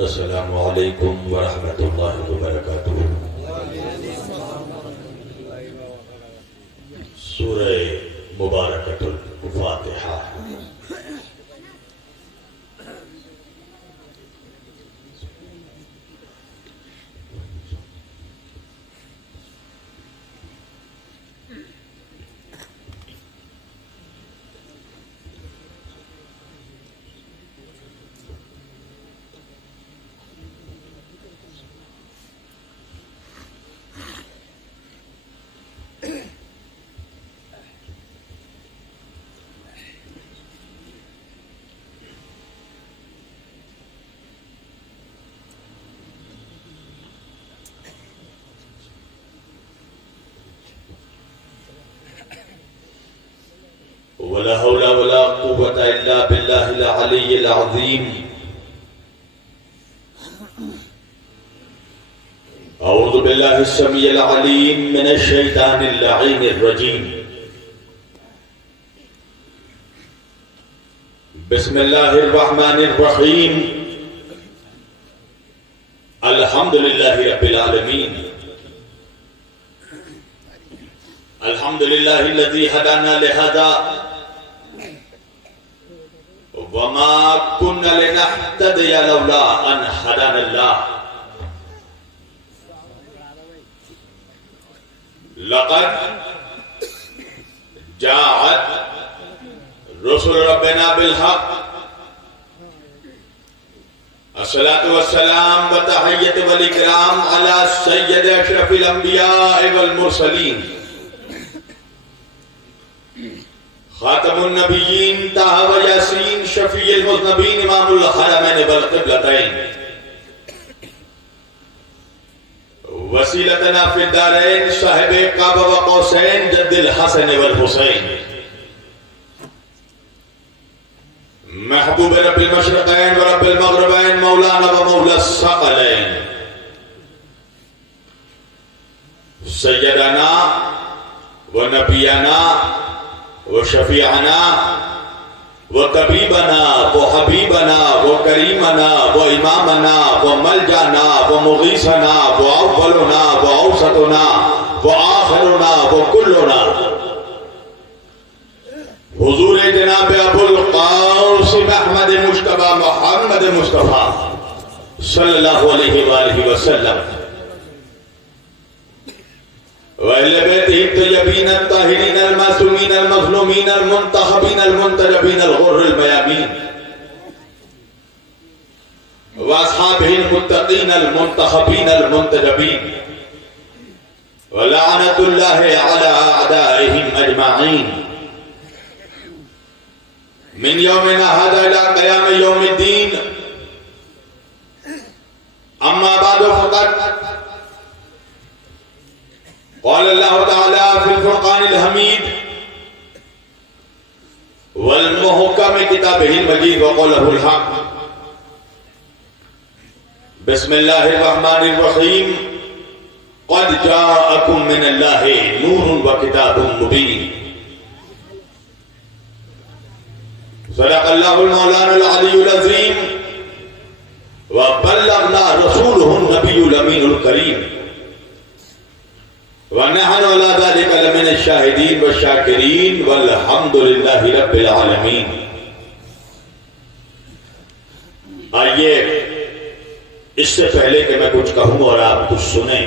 السلام علیکم ورحمۃ اللہ وبرکاتہ۔ سورہ مبارکۃ الفاتحہ۔ ولا حول ولا قوة إلا بالله العلي العظيم۔ أعوذ بالله السميع العليم من الشيطان اللعين الرجيم۔ بسم الله الرحمن الرحيم۔ الحمد لله رب العالمين۔ الحمد لله الذي هدانا لهذا وما كنا لنهتدي لولا أن هدانا الله۔ لقد جاءت رسل ربنا بالحق۔ الصلاة والسلام والتحية والإكرام على سيد أشرف الأنبياء والمرسلين، خاتم النبیین طہ و یاسین شفیع المذنبین امام الحرمین والقبلتین، وسیلتنا فی الدارین صاحب کعبہ و قوسین جد الحسن والحسین، محبوب رب المشرقین و رب المغربین مولانا و مولا الثقلین، سیدنا و نبینا وشفيعنا وطبيبنا وحبيبنا وكريمنا وإمامنا وملجأنا ومغيثنا وأولنا وأوسطنا وآخرنا وكلنا، حضور جناب ابو القاسم احمد مجتبی محمد مصطفیٰ صلی اللہ علیہ وآلہ وسلم وَأَهْلِ بَيْتِهِ الطَّيِّبِينَ الطَّاهِرِينَ الْمَعْصُومِينَ الْمَظْلُومِينَ الْمُنْتَخَبِينَ الْمُنْتَجَبِينَ الْغُرِّ الْمَيَامِينَ وَأَصْحَابِهِ الْمُتَّقِينَ الْمُنْتَخَبِينَ الْمُنْتَجَبِينَ وَلَعْنَةُ اللَّهِ عَلَىٰ أَعْدَائِهِمْ أَجْمَعِينَ من يومنا هذا إلى قيام يوم الدين۔ أما بعد فقد قال الله تعالى في الفرقان الحميد والمحكم كتابه المجيد وقوله الحق، بسم الله الرحمن الرحيم، قد جاءكم من الله نور وكتاب مبين۔ صدق الله المولانا العلي العظيم وبلغنا رسوله النبي الأمين الكريم، ونحن على ذلك لمن الشاهدين والشاكرين والحمد لله رب العالمين۔ آئیے اس سے پہلے کہ میں کچھ کہوں اور آپ کچھ سنیں،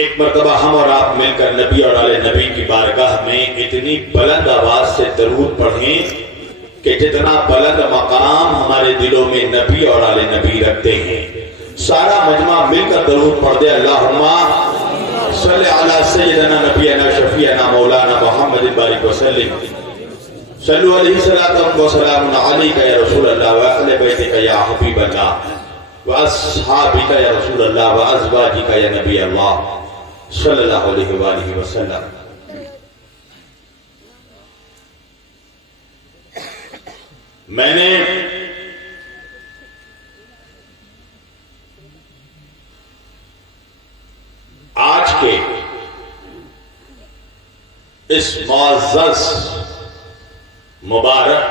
ایک مرتبہ ہم اور آپ مل کر نبی اور آل نبی کی بارگاہ میں اتنی بلند آواز سے درود پڑھیں کہ جتنا بلند مقام ہمارے دلوں میں نبی اور آل نبی رکھتے ہیں، سارا مجمع مل کر درود پڑھ دے۔ اللہم صلی علی سیدنا نبینا شفیعنا مولانا محمد بارک وسلم، صلو علیہ صلاۃ و سلام علیک یا رسول اللہ واہل بیتک یا حبیب اللہ واصحابک یا رسول اللہ وازواجک یا نبی اللہ صلی اللہ علیہ وآلہ وسلم۔ میں نے آج کے اس معزز مبارک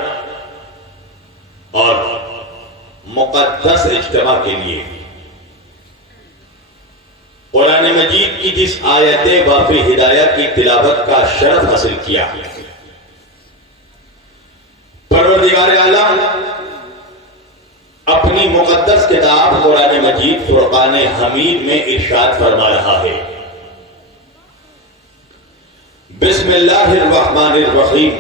اور مقدس اجتماع کے لیے قرآن مجید کی جس آیت واقع ہدایہ کی تلاوت کا شرف حاصل کیا، پروردگار عالم اپنی مقدس کتاب قرآن مجید فرقان حمید میں ارشاد فرما رہا ہے، بسم اللہ الرحمن الرحیم،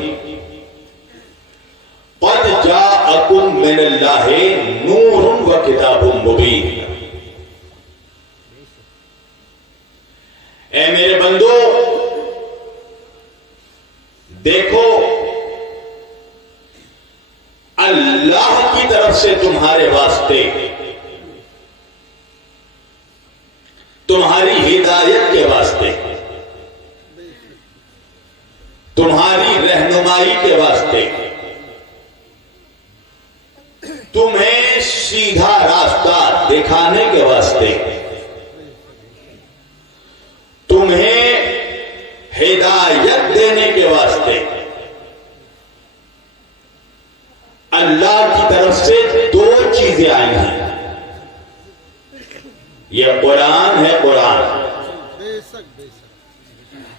قد جاءکم من اللہ نور و کتاب مبین۔ اے میرے بندو، دیکھو اللہ کی طرف سے تمہارے واسطے، تمہاری ہدایت کے واسطے، تمہاری رہنمائی کے واسطے، تمہیں سیدھا راستہ دکھانے کے واسطے، تمہیں ہدایت دینے کے واسطے اللہ کی طرف سے دو چیزیں آئی ہیں۔ یہ قرآن ہے، قرآن۔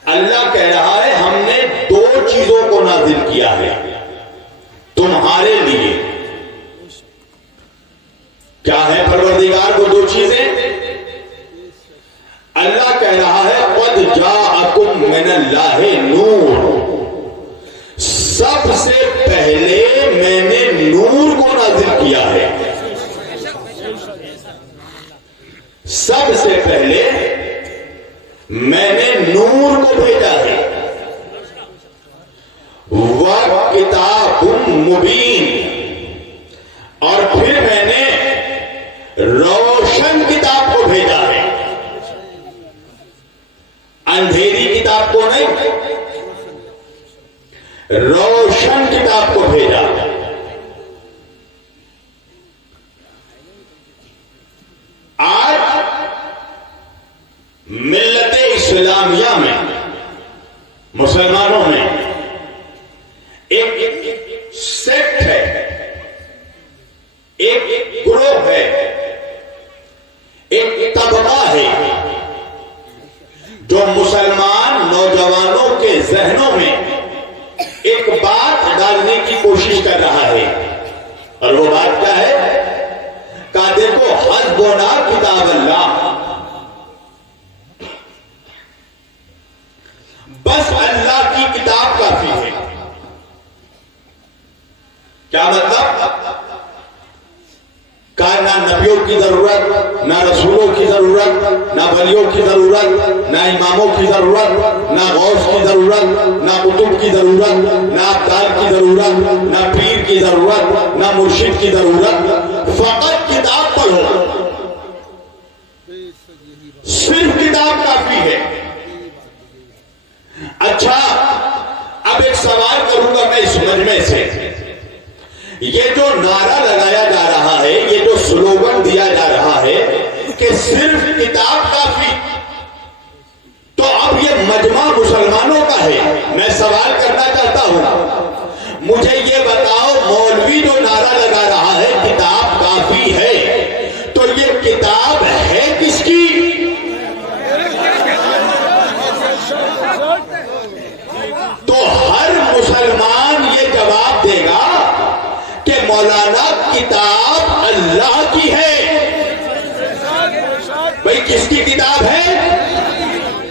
اللہ کہہ رہا ہے ہم نے دو چیزوں کو نازل کیا ہے تمہارے لیے۔ کیا ہے پروردگار وہ دو چیزیں؟ اللہ کہہ رہا ہے قد جاءکم من اللہ نور، سب سے پہلے میں نے نور کو نازل کیا ہے، سب سے پہلے میں نے نور کو بھیجا ہے، وَکِتَابٌ مُبِین، اور پھر میں نے روشن کتاب کو بھیجا ہے، اندھیری کتاب کو نہیں، روشن کتاب کو بھیجا۔ آج ملت اسلامیہ میں، مسلمانوں میں ایک سیکٹ ہے، ایک گروہ ہے، ایک طبقہ ہے جو مسلمان نوجوانوں کے ذہنوں میں ایک بات ڈالنے کی کوشش کر رہا ہے، اور وہ بات کیا ہے؟ کہا دیکھو حسبنا کتاب اللہ، بس اللہ کی کتاب کافی ہے۔ کیا مطلب؟ کہا نہ نبیوں کی ضرورت، نہ رسولوں کی ضرورت، نہ ولیوں کی ضرورت، نہ اماموں کی ضرورت، نہ غوث کی ضرورت، نہ قطب کی ضرورت، نہ ابدال کی ضرورت، نہ پیر کی ضرورت، نہ مرشد کی ضرورت، فقط کتاب پڑھو، صرف کتاب کافی ہے۔ اچھا، اب ایک سوال کروں گا میں اس مجمع سے، یہ جو نعرہ لگایا جا رہا ہے، یہ جو سلوگن دیا جا رہا ہے کہ صرف کتاب کافی، تو اب یہ مجمع مسلمانوں کا ہے۔ میں سوال کرنا چاہتا ہوں، مجھے یہ بتاؤ، مولوی جو نعرہ لگا رہا ہے کتاب کافی ہے، تو یہ کتاب ہے کس کی؟ تو ہر مسلمان یہ جواب دے گا کہ مولانا کتاب اللہ کی ہے۔ بھئی کس کی کتاب ہے؟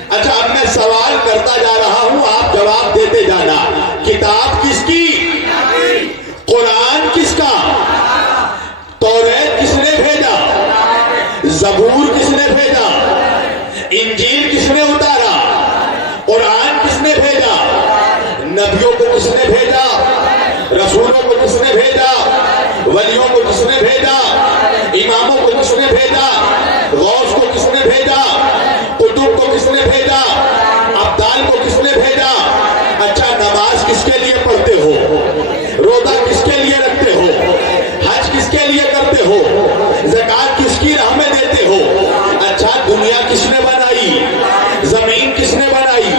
اچھا، اب میں سوال کرتا جا رہا ہوں، آپ جواب دیتے جانا۔ کتاب کس کی؟ قرآن کس کا؟ توریت کس نے بھیجا؟ زبور کس نے بھیجا؟ انجیل کس نے اتارا؟ قرآن کس نے بھیجا؟ نبیوں کو کس نے بھیجا؟ رسولوں کو کس نے بھیجا؟ ولیوں کو کس نے بھیجا؟ اماموں کو کس نے بھیجا؟ غوث کو کس نے بھیجا؟ قطب کو کس نے بھیجا؟ ابدال کو کس نے بھیجا؟ اچھا، نماز کس کے لیے پڑھتے ہو؟ روزہ کس کے لیے رکھتے ہو؟ حج کس کے لیے کرتے ہو؟ زکات کس کی راہ میں دیتے ہو؟ اچھا، دنیا کس نے بنائی؟ زمین کس نے بنائی؟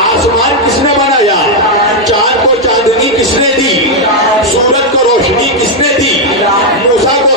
آسمان کس نے بنایا؟ چاند کو چاندنی کس نے دی؟ سورج کو روشنی کس نے دی؟ موسیٰ کو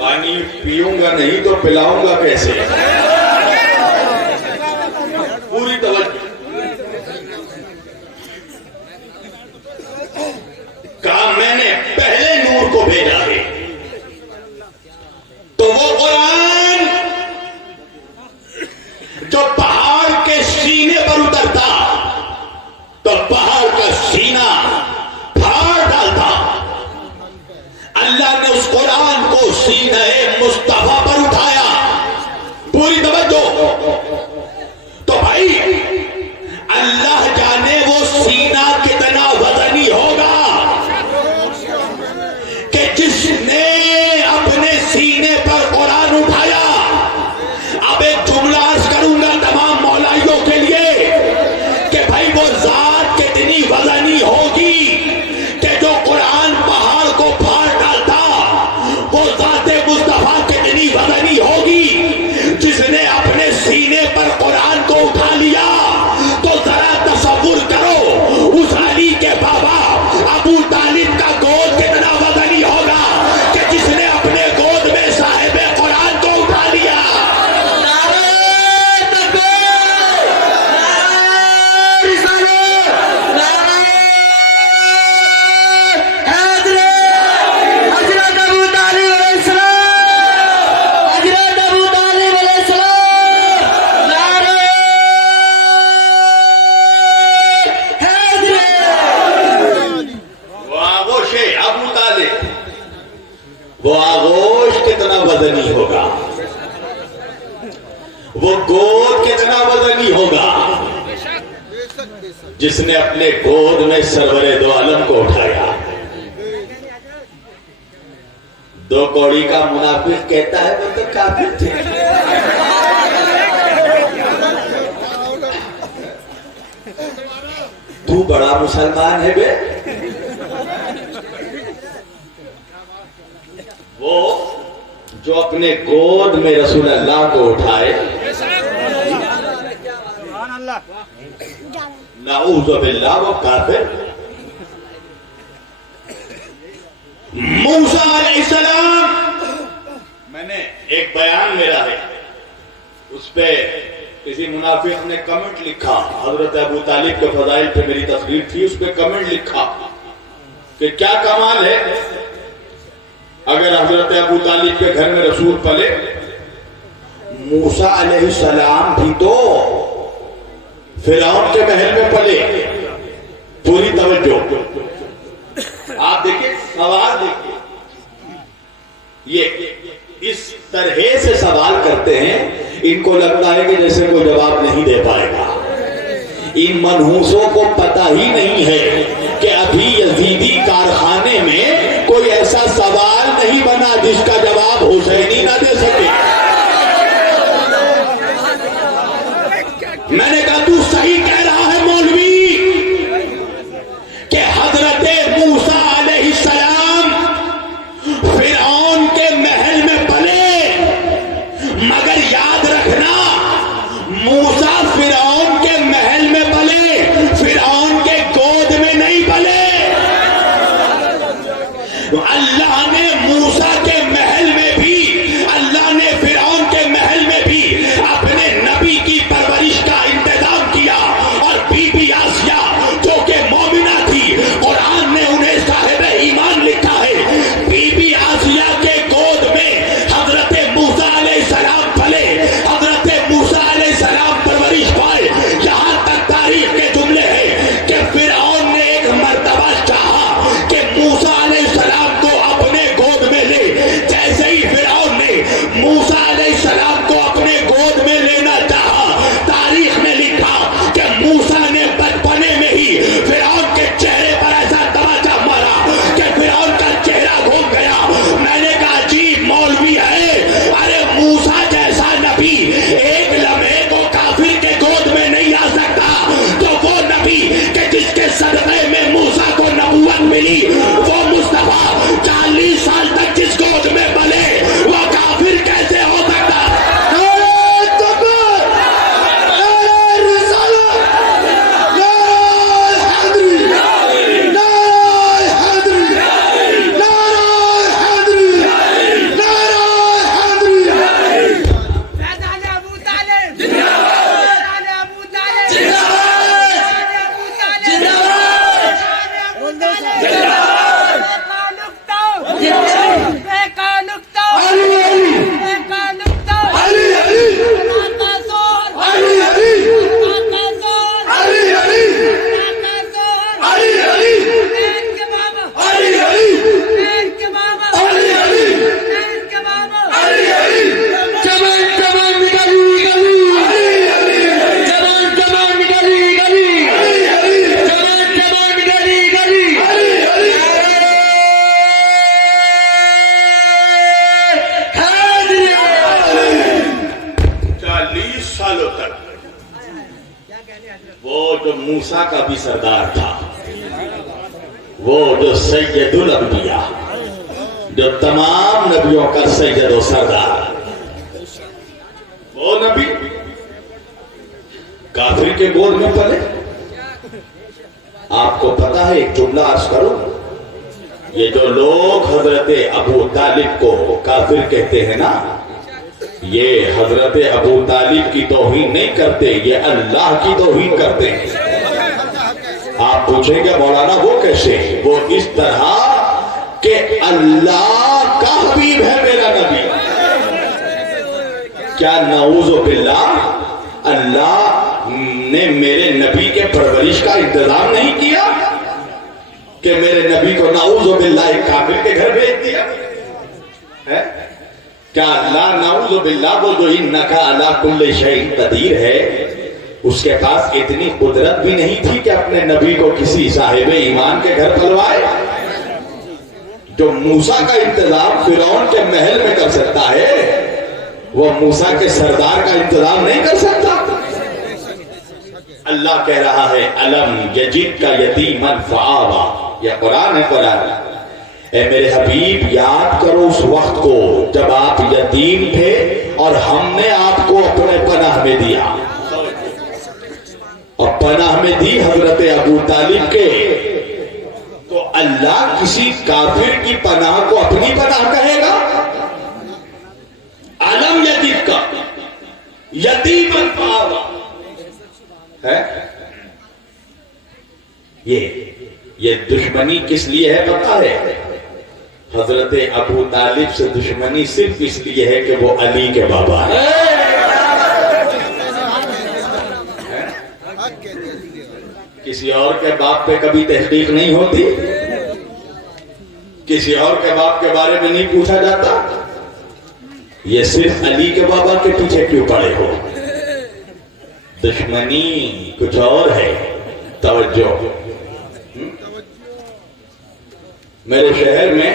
پانی پیوں گا نہیں تو پلاؤں گا کیسے؟ پوری توجہ. کہا میں نے پہلے نور کو بھیجا ہے تو وہ قرآن جو پہاڑ کے سینے پر اترتا تو پہاڑ کا سینہ پھاڑ ڈالتا. اللہ نے اس قرآن کو سینہ مصطفیٰ پر اٹھایا. پوری توجہ. تو بھائی اللہ جانے وہ سینہ کتنا وزنی ہوگا کہ جس نے اپنے سینے پر قرآن اٹھایا. اب ایک جملہ عرض کروں گا تمام مولائیوں کے لیے کہ بھائی وہ ذات کتنی وزنی ہوگی کہ جو قرآن پہاڑ کو پھاڑ ڈالتا. وہ ذات مصطفیٰ کتنی وزنی ہوگی جس نے اپنے سینے پر قرآن کو اٹھا لیا. تو ذرا تصور کرو اس علی کے بابا ابو طالب کا گود کتنا وزنی ہوگا کہ جس نے اپنے گود میں صاحب قرآن کو اٹھا لیا. وہ آغوش کتنا وزنی ہوگا, وہ گود کتنا وزنی ہوگا جس نے اپنے گود میں سرور دو عالم کو اٹھایا. دو کوڑی کا منافق کہتا ہے وہ تو کافر تھے. تو بڑا مسلمان ہے بے. وہ جو اپنے گود میں رسول اللہ کو اٹھائے, نعوذ باللہ وہ کافر. موسیٰ علیہ السلام, میں نے ایک بیان میرا ہے اس پہ کسی منافق نے کمنٹ لکھا. حضرت ابو طالب کے فضائل پہ میری تصویر تھی, اس پہ کمنٹ لکھا کہ کیا کمال ہے اگر حضرت ابو طالب کے گھر میں رسول پلے. موسیٰ علیہ السلام بھی تو فرعون کے محل میں پلے. پوری توجہ. آپ دیکھیں سوال دیکھیں, یہ اس طرح سے سوال کرتے ہیں ان کو لگتا ہے کہ جیسے کوئی جواب نہیں دے پائے گا. ان منحوسوں کو پتہ ہی نہیں ہے کہ ابھی یزیدی کارخانے میں کوئی ایسا سوال نہیں بنا جس کا جواب حسینی نہ دے سکے. میں نے کہا تو صحیح کہہ رہا ہے مولوی کہ حضرت موسیٰ علیہ السلام فرعون کے محل میں پلے, مگر یاد رکھنا موسیٰ فرعون کے محل میں پلے, فرعون کے گود میں نہیں پلے. اللہ نے موسیٰ کے محل جو موسیٰ کا بھی سردار تھا، وہ جو سید الانبیاء، جو تمام نبیوں کا سید و سردار، وہ نبی کافر کے گود میں پلے۔ آپ کو پتا ہے، ایک جملہ عرض کروں، یہ جو لوگ حضرت ابو طالب کو کافر کہتے ہیں نا، یہ حضرت ابو طالب کی توہین نہیں کرتے، یہ اللہ کی توہین کرتے ہیں۔ آپ پوچھیں گے مولانا وہ کیسے؟ وہ اس طرح کہ اللہ کا حبیب ہے میرا نبی۔ کیا نعوذ باللہ اللہ نے میرے نبی کے پرورش کا انتظام نہیں کیا کہ میرے نبی کو نعوذ باللہ ایک کافر کے گھر بھیج دیا؟ کیا اللہ نعوذ باللہ وہ جو انکا علی کل شیء قدیر ہے، اس کے پاس اتنی قدرت بھی نہیں تھی کہ اپنے نبی کو کسی صاحب ایمان کے گھر پلوائے؟ جو موسیٰ کا انتظام فرعون کے محل میں کر سکتا ہے، وہ موسیٰ کے سردار کا انتظام نہیں کر سکتا۔ اللہ کہہ رہا ہے الم یجدک یتیما فآویٰ، یہ قرآن ہے۔ قرآن اے میرے حبیب یاد کرو اس وقت کو جب آپ یتیم تھے اور ہم نے آپ کو اپنے پناہ میں دیا، اور پناہ میں دی حضرت ابو طالب کے۔ تو اللہ کسی کافر کی پناہ کو اپنی پناہ کہے گا؟ علم یتیم کا یتیمن فآویٰ ہے۔ یہ دشمنی کس لیے ہے پتہ ہے؟ حضرت ابو طالب سے دشمنی صرف اس لیے ہے کہ وہ علی کے بابا ہے۔ کسی اور کے باپ پہ کبھی تحقیق نہیں ہوتی، کسی اور کے باپ کے بارے میں نہیں پوچھا جاتا، یہ صرف علی کے بابا کے پیچھے کیوں پڑے ہو؟ دشمنی کچھ اور ہے۔ توجہ، میرے شہر میں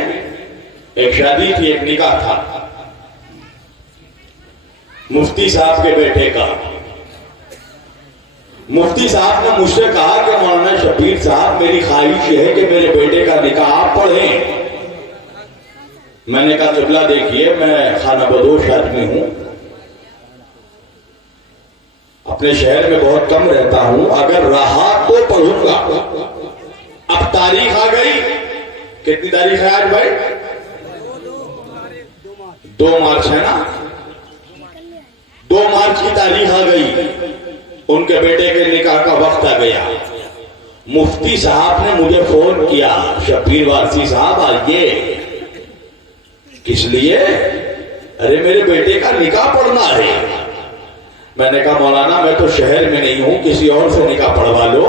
ایک شادی تھی، ایک نکاح تھا مفتی صاحب کے بیٹے کا۔ مفتی صاحب نے مجھ سے کہا کہ مولانا شبیر صاحب میری خواہش ہے کہ میرے بیٹے کا نکاح آپ پڑھیں۔ میں نے کہا قبلہ دیکھیے، میں خانہ بدوش آدمی ہوں، اپنے شہر میں بہت کم رہتا ہوں، اگر رہا تو پڑھوں گا۔ اب تاریخ آ گئی، کتنی تاریخ ہے آج بھائی؟ 2 مارچ ہے نا؟ 2 مارچ کی تاریخ آ گئی، ان کے بیٹے کے نکاح کا وقت آ گیا۔ مفتی صاحب نے مجھے فون کیا، شبیر وارسی صاحب آئیے۔ کس لیے؟ ارے میرے بیٹے کا نکاح پڑھنا ہے۔ میں نے کہا مولانا میں تو شہر میں نہیں ہوں، کسی اور سے نکاح پڑھوا لو،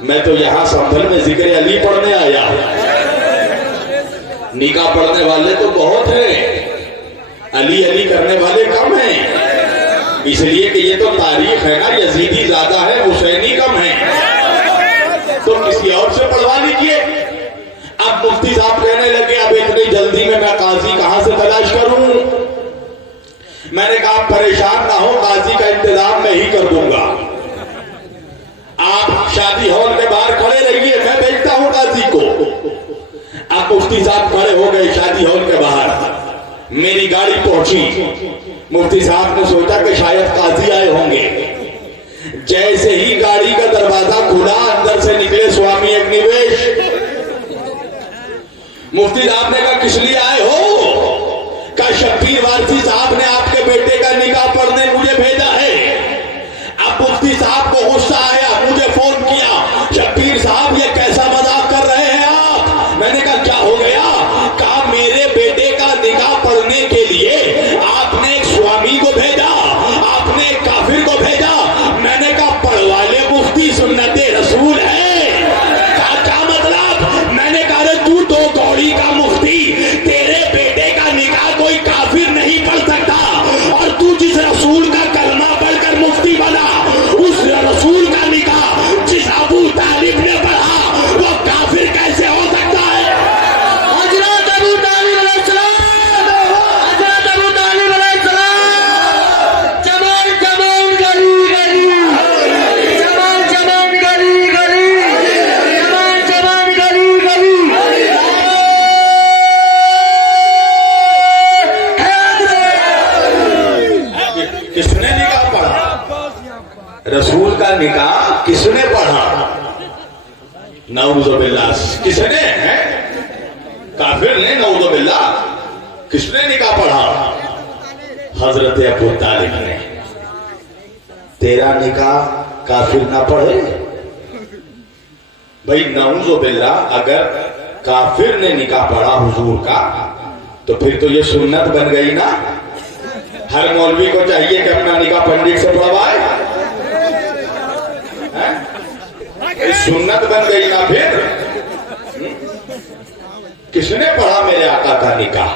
میں تو یہاں سنبھل میں ذکر علی پڑھنے آیا ہوں۔ نکاح پڑھنے والے تو بہت ہیں، علی علی کرنے والے کم ہیں، اس لیے کہ یہ تو تاریخ ہے نا، یزیدی زیادہ ہے، حسینی کم ہے، تو کسی اور سے پڑھوا لیجیے۔ اب مفتی صاحب کہنے لگے اب اتنی جلدی میں قاضی کہاں سے تلاش کروں؟ میں نے کہا پریشان نہ ہو، قاضی کا انتظام میں ہی کر دوں گا، آپ شادی ہال کے باہر کھڑے رہیے، میں بھیجتا ہوں قاضی کو۔ اب مفتی صاحب کھڑے ہو گئے شادی ہال کے باہر، میری گاڑی پہنچی، مفتی صاحب نے سوچا کہ شاید قاضی آئے ہوں گے۔ جیسے ہی گاڑی کا دروازہ کھلا، اندر سے نکلے سوامی اگنیویش۔ مفتی صاحب نے کہا کس لیے آئے ہو؟ کہا شبیر وارسی صاحب نے آپ کے بیٹے کا نکاح پڑھنے مجھے بھیجا ہے۔ اب مفتی صاحب کو غصہ آیا، مجھے فون کیا، شبیر صاحب یہ کیسا مذاق کر رہے ہیں آپ؟ میں نے کہا کیا ہو گیا؟ کہا میرے بیٹے کا نکاح پڑھنے کے لیے آپ نے ایک سوامی کو بھیجا، آپ نے ایک کافر کو بھیجا۔ میں نے کہا پڑھوا لے، مفتی سنت رسول ہے۔ کہا کیا مطلب؟ میں نے کہا تو 2 کوڑی کا مفتی، تیرے بیٹے کا نکاح کوئی کافر نہیں پڑھ سکتا، اور تو جس رسول کا کلمہ پڑھ کر مفتی بنا، اس رسول کا نکاح جس ابو طالب نے پڑھا وہ کافر کیسے ہو سکتا ہے؟ حضرت ابو طالب نکاح کس نے پڑھا؟ نعوذ باللہ، کس نے؟ کافر نے، نعوذ باللہ۔ کس نے نکاح پڑھا؟ حضرت ابو طالب نے۔ تیرا نکاح کافر نہ پڑھے؟ بھائی نعوذ باللہ، اگر کافر نے نکاح پڑھا حضور کا تو پھر تو یہ سنت بن گئی نا۔ ہر مولوی کو چاہیے کہ اپنا نکاح پنڈت سے پڑھوائے، سنت بن گئی نا۔ پھر کس نے پڑھا میرے آقا کا نکاح؟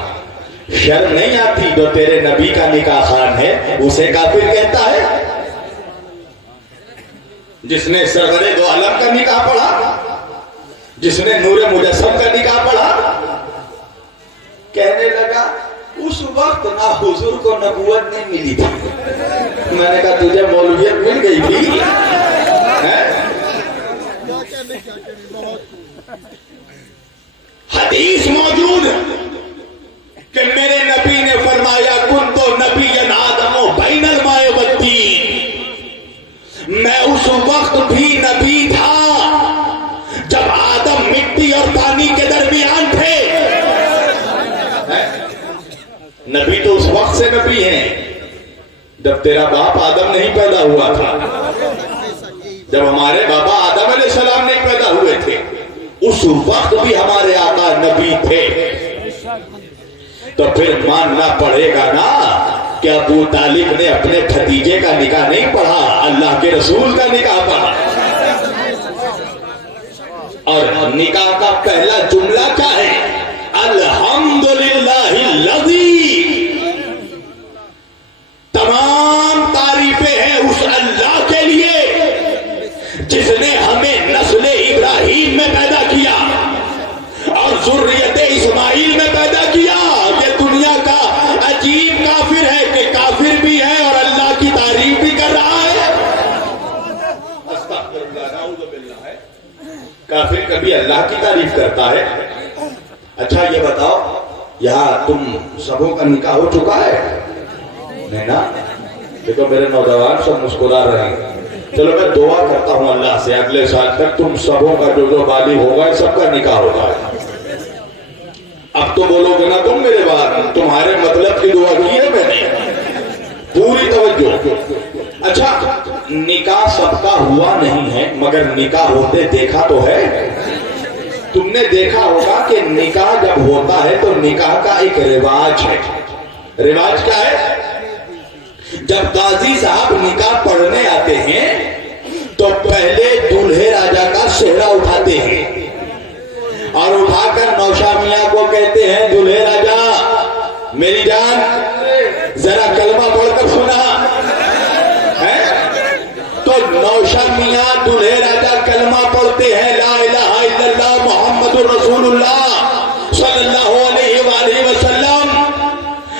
شرم نہیں آتی جو تیرے نبی کا نکاح خان ہے اسے کافر کہتا ہے؟ جس نے سرور دو عالم کا نکاح پڑھا، جس نے نور مجسم کا نکاح پڑھا، کہنے لگا اس وقت نہ حضور کو نبوت نہیں ملی تھی۔ میں نے کہا تجھے مولویت مل گئی تھی؟ حدیث موجود کہ میرے نبی نے فرمایا کنت نبیا آدم بین الماء والطین، میں اس وقت بھی نبی تھا جب آدم مٹی اور پانی کے درمیان تھے۔ نبی تو اس وقت سے نبی ہیں جب تیرا باپ آدم نہیں پیدا ہوا تھا، جب ہمارے بابا آدم علیہ السلام نہیں پیدا ہوئے تھے، اس وقت بھی ہمارے آقا نبی تھے۔ تو پھر ماننا پڑے گا نا کہ ابو طالب نے اپنے بھتیجے کا نکاح نہیں پڑھا، اللہ کے رسول کا نکاح پڑھا۔ اور نکاح کا پہلا جملہ کیا ہے؟ الحمدللہ الذی، تمام تعریفیں ہیں اس اللہ کے لیے جس نے ہمیں نسل ابراہیم میں پیدا کیا اور ذریت اسماعیل میں پیدا کیا۔ یہ دنیا کا عجیب کافر ہے کہ کافر بھی ہے اور اللہ کی تعریف بھی کر رہا ہے۔ استغفراللہ، نعوذ باللہ ہے۔ کافر کبھی اللہ کی تعریف کرتا ہے؟ اچھا یہ بتاؤ، یہاں تم سبوں کا نکاح ہو چکا ہے؟ نہیں نا؟ دیکھو میرے نوجوان سب مسکرا رہے ہیں۔ چلو میں دعا کرتا ہوں اللہ سے اگلے سال تک تم سبوں کا جو بالغ ہوگا سب کا نکاح ہوگا۔ اب تو بولو گے نا تم میرے بعد، تمہارے مطلب کی دعا کی ہے میں نے، پوری توجہ۔ اچھا نکاح سب کا ہوا نہیں ہے مگر نکاح ہوتے دیکھا تو ہے۔ تم نے دیکھا ہوگا کہ نکاح جب ہوتا ہے تو نکاح کا ایک رواج ہے۔ رواج کیا ہے؟ جب قاضی صاحب نکاح پڑھنے آتے ہیں تو پہلے دولہے راجا کا صحرا اٹھاتے ہیں اور اٹھا کر نوشا میاں کو کہتے ہیں دولہے راجا میری جان ذرا کلمہ پڑھ کر سنا ہے۔ تو نوشا میاں دولہے راجا کلمہ پڑھتے ہیں لا الہ الا اللہ محمد رسول اللہ صلی اللہ علیہ وآلہ وسلم۔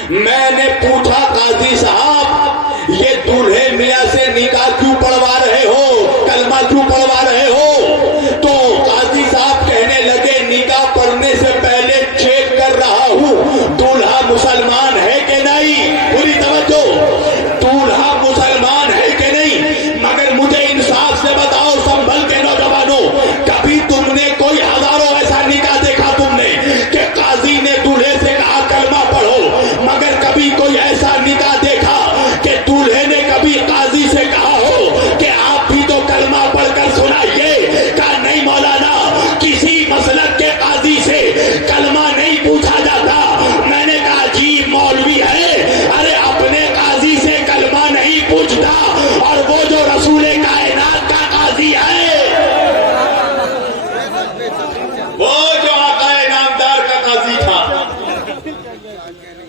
میں نے پوچھا قاضی صاحب یہ دولہے میاں سے نکاح کیوں پڑھوا رہے ہو، کلمہ کیوں پڑھوا رہے ہو؟ تو قاضی صاحب کہنے لگے نکاح پڑھنے سے پہلے چیک کر رہا ہوں دولہا مسلمان ہے کہ نہیں۔ پوری توجہ، دولہا مسلمان ہے کہ نہیں؟ مگر مجھے انصاف سے بتاؤ سنبھل کے نوجوانوں، کبھی تم نے کوئی ہزاروں ایسا نکاح دیکھا تم نے کہ قاضی نے دولہے سے کہا کلمہ پڑھو، مگر کبھی کوئی ایسا نکاح دیکھا کہ دولہے نے کبھی قاضی سے کہا ہو کہ آپ بھی تو کلمہ پڑھ کر سنائیے؟ کہا نہیں مولانا، کسی مسلک کے قاضی سے کلمہ نہیں پوچھا جاتا۔ میں نے کہا عجیب مولوی ہے، ارے اپنے قاضی سے کلمہ نہیں پوچھتا اور وہ جو رسول کائنات کا قاضی ہے، وہ جو آقا نامدار کا قاضی تھا،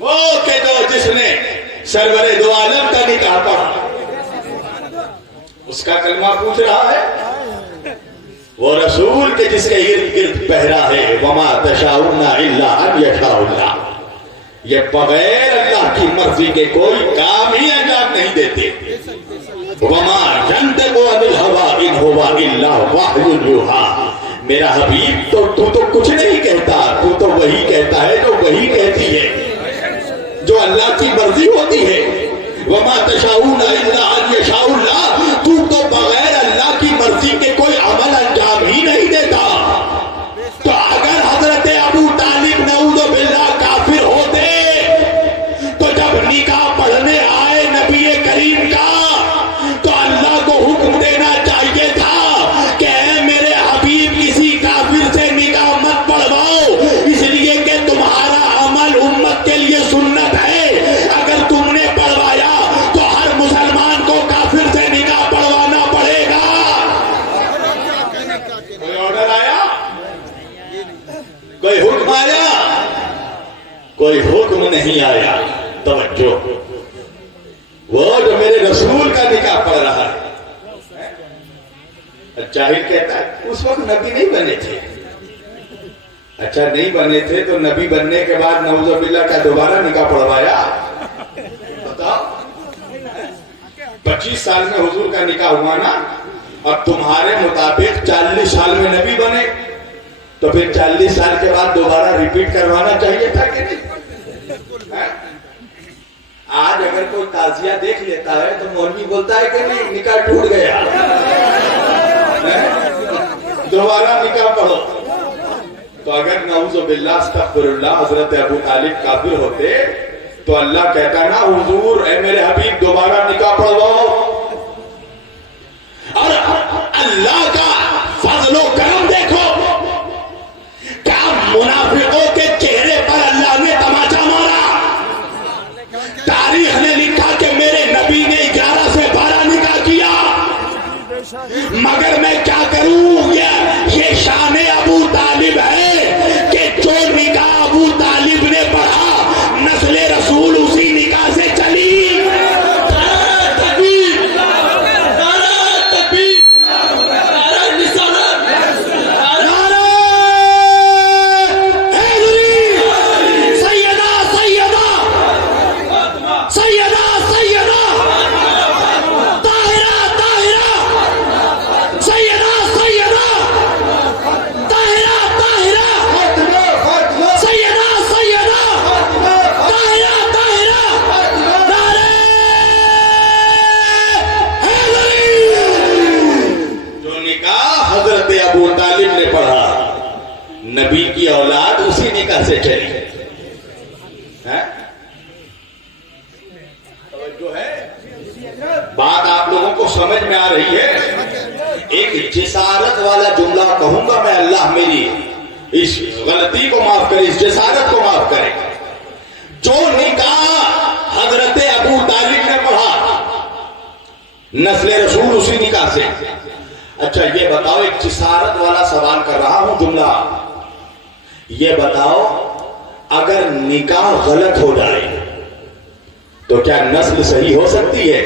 وہ کہ جو جس نے سرور دو عالم کا نکاح پڑھا اس کا کلمہ پوچھ رہا ہے؟ وہ رسول کے جس کے ارد گرد پہرا ہے وما تشاؤون الا ان یشاء اللہ، یہ بغیر اللہ کی مرضی کے کوئی کام ہی انجام نہیں دیتے۔ وما ينطق عن الهوى ان هو الا وحی یوحی، میرا حبیب تو کچھ نہیں کہتا، تو وہی کہتا ہے جو وہی کہتی ہے، جو اللہ کی مرضی ہوتی ہے۔ وما تشاؤون الا ان یشاء اللہ، تو بغیر کوئی حکم نہیں آیا. توجہ, وہ جو میرے رسول کا نکاح پڑھ رہا ہے. جاہل کہتا ہے اس وقت نبی نہیں بنے تھے. اچھا نہیں بنے تھے تو نبی بننے کے بعد نعوذ باللہ کا دوبارہ نکاح پڑھوایا؟ بتاؤ. 25 سال میں حضور کا نکاح ہوا نا, اور تمہارے مطابق 40 سال میں نبی بنے, تو پھر 40 سال کے بعد دوبارہ ریپیٹ کروانا چاہیے تھا کہ نہیں؟ آج اگر کوئی تعزیہ دیکھ لیتا ہے تو مولوی بولتا ہے کہ نہیں نکاح ٹوٹ گیا, دوبارہ نکاح پڑھو. تو اگر نعوذ باللہ استغفر اللہ حضرت ابو طالب کافر ہوتے تو اللہ کہتا نا حضور اے میرے حبیب دوبارہ نکاح پڑھواؤ. اور اللہ کا فضل و کرم دیکھو, کیا منافقوں کے چہرے پر اللہ نے تماچا مارا. تاریخ نے لکھا کہ میرے نبی نے 11 سے 12 نکاح کیا, مگر میں کیا کروں, یہ شان ابو طالب ہے کہ جو نکاح ابو طالب نے پڑھا نسل رسول اسی نکاح سے چلی. نبی کی اولاد اسی نکاح سے چلی. جو ہے بات آپ لوگوں کو سمجھ میں آ رہی ہے؟ ایک جسارت والا جملہ کہوں گا میں, اللہ میری اس غلطی کو معاف کرے, اس جسارت کو معاف کرے. جو نکاح حضرت ابو طالب نے پڑھا نسل رسول اسی نکاح سے. اچھا یہ بتاؤ, ایک جسارت والا سوال کر رہا ہوں, جملہ یہ بتاؤ, اگر نکاح غلط ہو جائے تو کیا نسل صحیح ہو سکتی ہے؟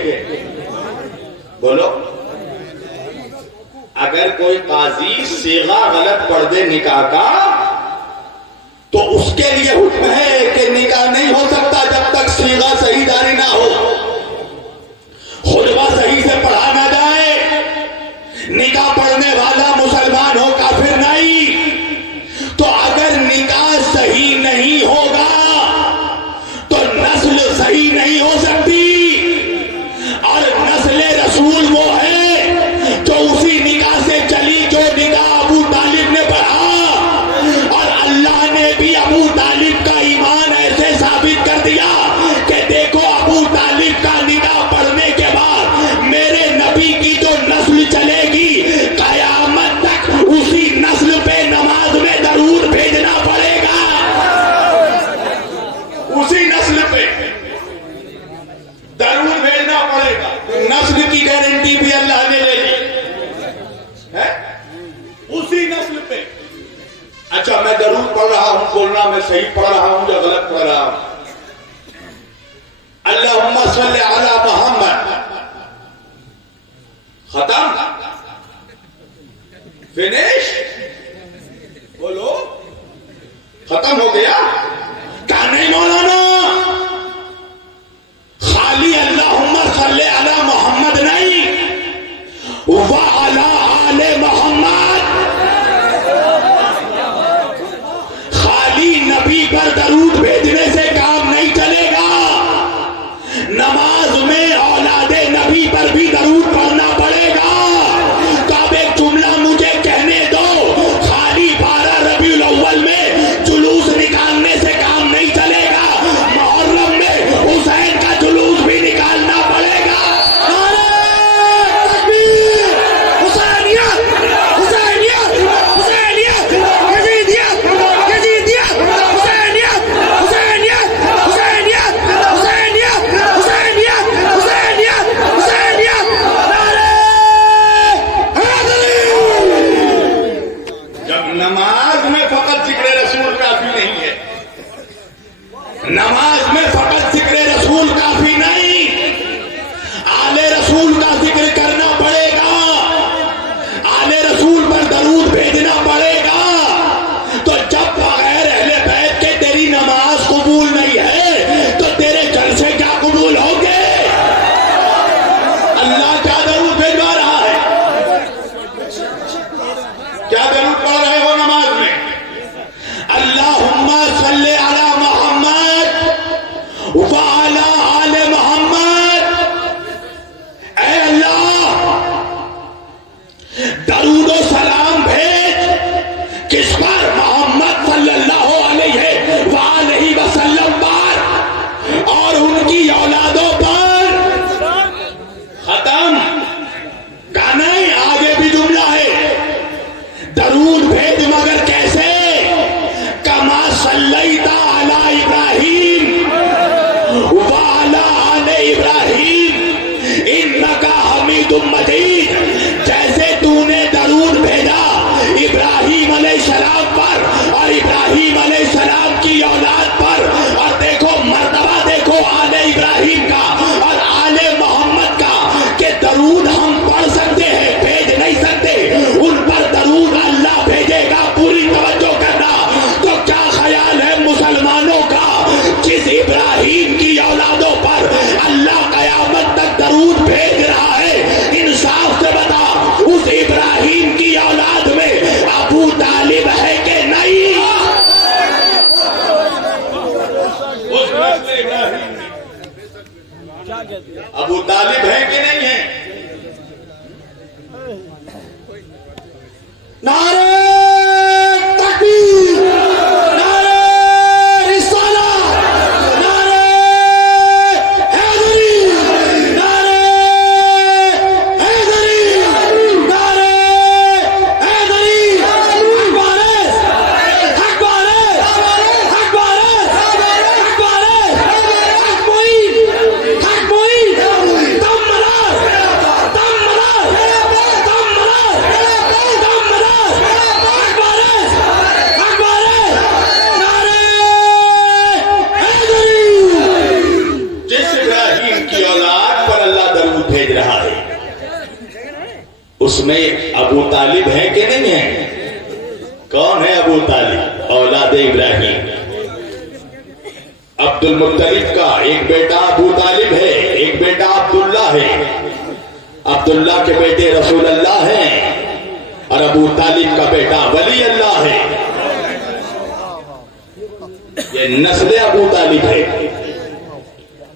بولو. اگر کوئی قاضی صیغہ غلط پڑھ دے نکاح کا تو اس کے لیے حکم ہے کہ نکاح نہیں ہو سکتا جب تک صیغہ صحیح جاری نہ ہو, خطبہ صحیح سے پڑھا نہ جائے. نکاح پڑھنے والا مسلمان ہو کافر نہیں. تو اگر نکاح صحیح نہیں ہوگا تو نسل صحیح نہیں ہو سکتی. اور نسل رسول وہ ہے جو اسی نکاح سے چلی جو نکاح ابو طالب نے پڑھا. اور اللہ نے بھی ابو طالب کا ایمان ایسے ثابت کر دیا کہ دیکھو ابو طالب کا نکاح پڑھنے کے بعد میرے نبی کی جو نسل چلے گی قیامت تک اسی نسل پہ نماز میں درود بھیجنا پڑے گا. اسی نسل پہ درود بھیجنا پڑے گا. نسل کی گارنٹی بھی اللہ نے لے لی ہے, اسی نسل پہ. اچھا میں درود پڑھ رہا ہوں, بولنا میں صحیح پڑھ رہا ہوں یا غلط پڑھ رہا ہوں؟ اللہم صلی علی محمد, ختم, فنش, بولو ختم ہو گیا. کہا نہیں مولانا, خالی اللہم صلی علی محمد نہیں, وعلی آل محمد. خالی نبی پر درود بھیجنے سے کام نہیں چلے گا. نماز فقط ذکر رسول کافی نہیں، آل رسول کا ذکر کرنا پڑے گا، آل رسول پر درود بھیجنا پڑے گا۔ تو جب بغیر اہل بیت کے تیری نماز قبول نہیں ہے تو تیرے جلسے کیا قبول ہوں گے؟ اللہ کیا درود بھیجوا رہا ہے؟ کیا درود پڑھ رہے ہو نماز میں؟ اللہم صلی علی محمد وعلی آل محمد۔ اے اللہ درود و سلام بھیج کس پر؟ محمد صلی اللہ علیہ وآلہ وسلم پر اور ان کی اولادوں پر۔ ختم؟ کہا نہیں، آگے بھی جملہ ہے، درود بھیج مگر کیسے؟ کما صلیت علی ابراہیم وعلی آل ابراہیم انک حمید مجید۔ جیسے تو نے درود بھیجا ابراہیم علیہ السلام پر اور ابراہیم علیہ السلام کی اولاد پر، اور دیکھو مرتبہ دیکھو آل ابراہیم کا اور آل محمد کا، کہ درود ہم پڑھ سکتے ہیں، بھیج نہیں سکتے، ان پر درود اللہ بھیجے گا۔ پوری توجہ کرنا۔ تو کیا خیال ہے مسلمانوں کا جس ابراہیم کی اولادوں پر اللہ قیامت تک درود بھیج رہا ہے؟ انصاف سے بتا، اس ابراہیم کی اولاد میں ابو طالب ہے کہ نہیں؟ ابو طالب ہے کہ نہیں ہے؟ نعرہ تکبیر، نعرہ رسالہ، نعرہ حیدری، نعرہ حیدری، نعرہ حیدری، حق وارث، حق وارث، حق وارث، حق وارث، حق معین، حق معین، دم مراز، دم مراز، دم مراز، دم مراز، حق وارث، حق وارث، نعرہ حیدری۔ جس ابراہیم کی اولاد پر اللہ درود بھیج رہا ہے اس میں ابو طالب ہے کہ نہیں ہے؟ کون ہے ابو طالب؟ اولاد ابراہیم۔ عبد المطلب کا ایک بیٹا ابو طالب ہے، ایک بیٹا عبداللہ ہے۔ عبداللہ کے بیٹے رسول اللہ ہیں اور ابو طالب کا بیٹا ولی اللہ ہے۔ یہ نسل ابو طالب ہے۔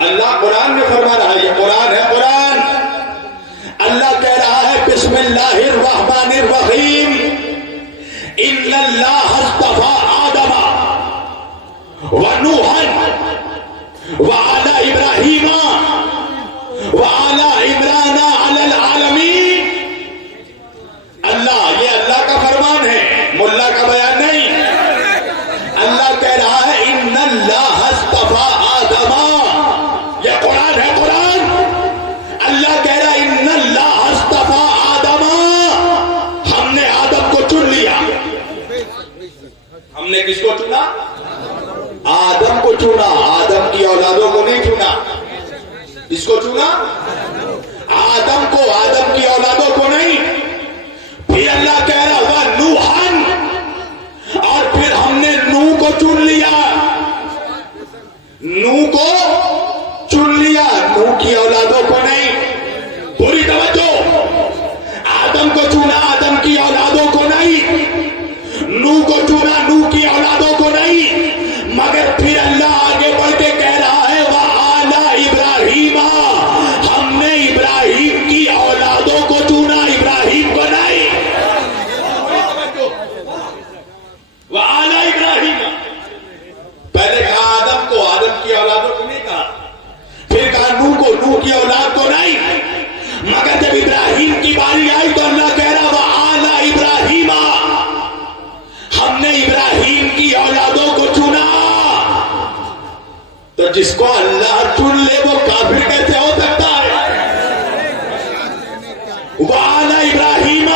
اللہ قرآن میں فرما رہا ہے، یہ قرآن ہے، قرآن اللہ کہہ رہا ہے بسم اللہ الرحمن الرحیم ان اللہ اصطفى آدم ونوحا وعلى ابراہیم وعلى عمران علی العالمین۔ اللہ، یہ اللہ کا فرمان ہے، ملا کا بیان نہیں۔ اللہ کہہ رہا ہے ان اللہ اصطفى آدم، یہ قرآن ہے، قرآن۔ اللہ کہہ رہا ہے ان اللہ اصطفى آدم، ہم نے آدم کو چن لیا۔ ہم نے کس کو چنا؟ آدم کو چنا، آدم کی اولادوں کو نہیں چنا۔ کس کو چنا؟ آدم کو، آدم کی اولادوں کو نہیں۔ پھر اللہ کہہ رہا ہوا نوحن، اور پھر ہم نے نوح کو چن لیا، نوح کو چن لیا، نوح کی اولادوں کو نہیں۔ پوری توجہ، آدم کو چنا، آدم کی اولادوں کو نہیں، نوح کو چنا، نوح کی اولادوں کو نہیں۔ مگر پھر اللہ آگے بڑھ کے کہہ رہا ہے وَعَلَى ابراہیم، ہم نے ابراہیم کی اولادوں کو چنا، ابراہیم کو نہیں۔ وَعَلَى ابراہیم، پہلے کہا آدم کو، آدم کی اولادوں کو نہیں کہا، پھر کہا نوح کو، نوح کی اولاد کو نہیں۔ مگر جب ابراہیم کی باری آئی تو اللہ کہہ رہا وَعَلَى ابراہیم، ہم نے ابراہیم کی اولادوں کو چنا۔ تو جس کو اللہ چن لے وہ کافر کیسے ہو سکتا ہے؟ وَعَلَى ابراہیم،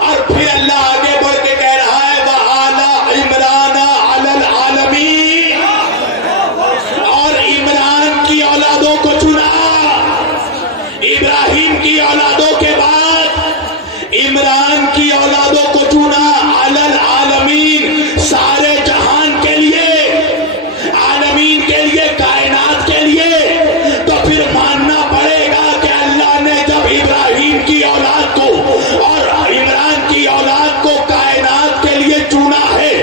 اور پھر اللہ آگے بڑھ کے کہہ رہا ہے وَعَلَى عمران علی العالمین، ابراہیم کی اولادوں کے بعد عمران کی اولادوں کو چنا علل عالمین، سارے جہان کے لیے، عالمین کے لیے، کائنات کے لیے. تو پھر ماننا پڑے گا کہ اللہ نے جب ابراہیم کی اولاد کو اور عمران کی اولاد کو کائنات کے لیے چنا ہے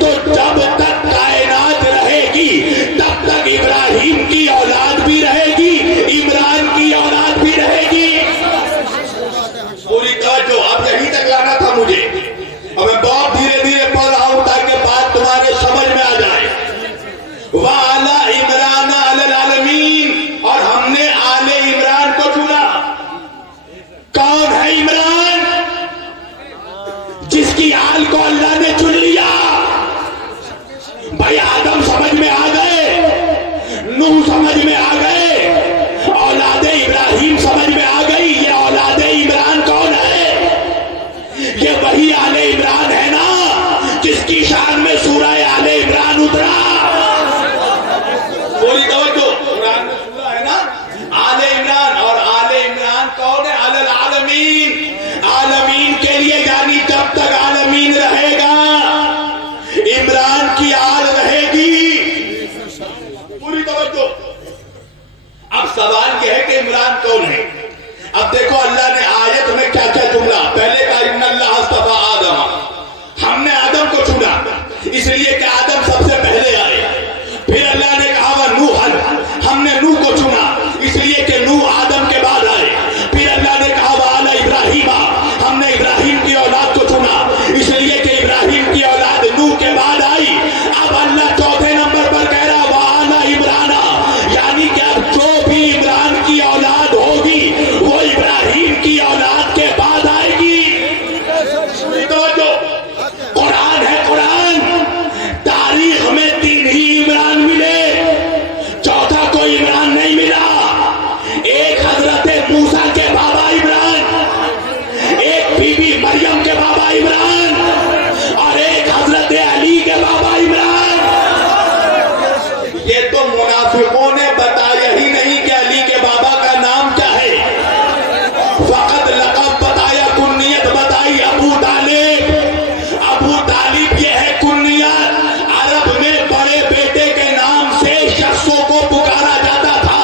تو جب تک کائنات رہے گی تب تک ابراہیم کی اولاد بھی رہے گی، عمران کی اولاد بھی رہے گی. پوری توجہ، اب یہیں تک لانا تھا مجھے، اور میں بہت دھیرے دھیرے پڑھ رہا ہوں تاکہ بات تمہارے سمجھ میں آ جائے. وَعَلَى عِمْرَانَ عَلَى الْعَالَمِينَ، اور ہم نے آل عمران کو چنا. کون ہے عمران؟ جس کی آل کو اللہ نے چن لیا. بھائی آدم سمجھ میں آ گئے، نوح سمجھ میں آ گئے، اولاد ابراہیم سمجھ میں آ گئی. یہ اولاد عمران کون ہے؟ یہ وہی آل عمران ہے نا جس کی شان میں سورہ آل عمران اترا. پوری توجہ، قرآن میں سورہ ہے نا آل عمران، اور آل عمران کون ہے؟ علی العالمین، عالمین کے لیے، یعنی جب تک عالمین رہے گا عمران کی آل رہے گی. پوری توجہ. اب سوال یہ ہے کہ عمران کون ہے؟ اب دیکھو اللہ نے آیت میں کیا کیا جملہ. پہلے کہا ان اللہ اصطفیٰ آدم، ہم نے آدم کو چنا اس لیے کہ آدم سب سے پہلے آئے. پھر اللہ نے کہا نوح، ہم نے نوح کو چنا اس لیے کہ نوح آدم کے بعد آئے. پھر اللہ نے کہا وعلی ابراہیم، ہم نے ابراہیم کی اولاد کو چنا اس لیے کہ ابراہیم کی اولاد نوح کے بعد آئی. اب اللہ چوتھے نمبر پر کہہ رہا وعلی عمران، یعنی کہ اب جو بھی عمران کی اولاد ہوگی وہ ابراہیم کی اولاد کے بعد آئے گی. قرآن ہے قرآن. تاریخ میں 3 ہی عمران ملے، چوتھا کوئی عمران نہیں ملا. ایک حضرت موسیٰ کے بابا عمران، ایک بی بی مریم کے بابا عمران، اور ایک حضرت علی کے بابا عمران. یہ تو منافقوں نے بتایا ہی نہیں کہ علی کے بابا کا نام کیا ہے. فقط لقب بتایا، کنیت بتائی ابو طالب. ابو طالب یہ ہے کنیت. عرب میں بڑے بیٹے کے نام سے شخصوں کو پکارا جاتا تھا،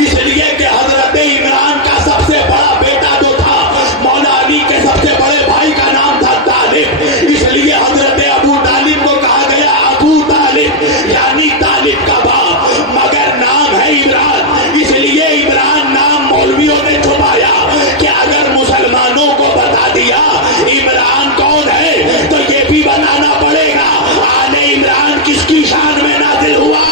اس لیے کہ حضرت عمران کا سب سے بڑا بیٹا جو تھا مولا علی کے سب سے بڑے بھائی کا نام تھا طالب، اس لیے حضرت ابو طالب کو کہا گیا ابو طالب، یعنی طالب کا باپ، مگر نام ہے عمران. اس لیے عمران نام مولویوں نے چھپایا کہ اگر مسلمانوں کو بتا دیا عمران کون ہے تو یہ بھی بتانا پڑے گا آل عمران کس کی شان میں نازل ہوا.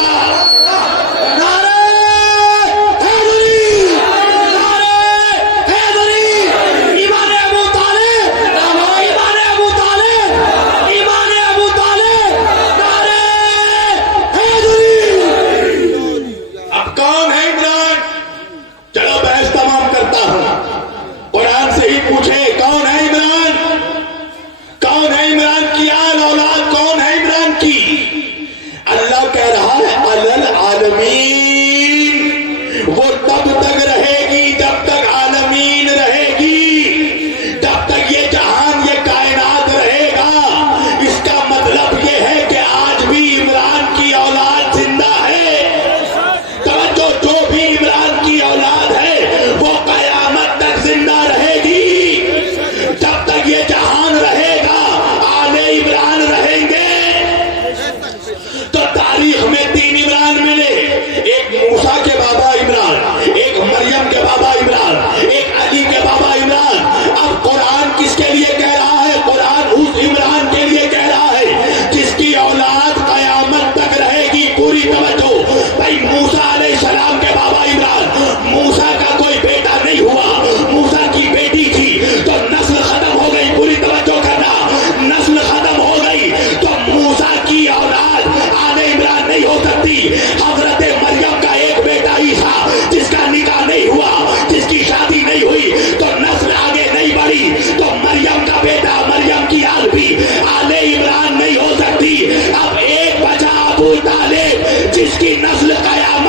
جس کی نسل قیامت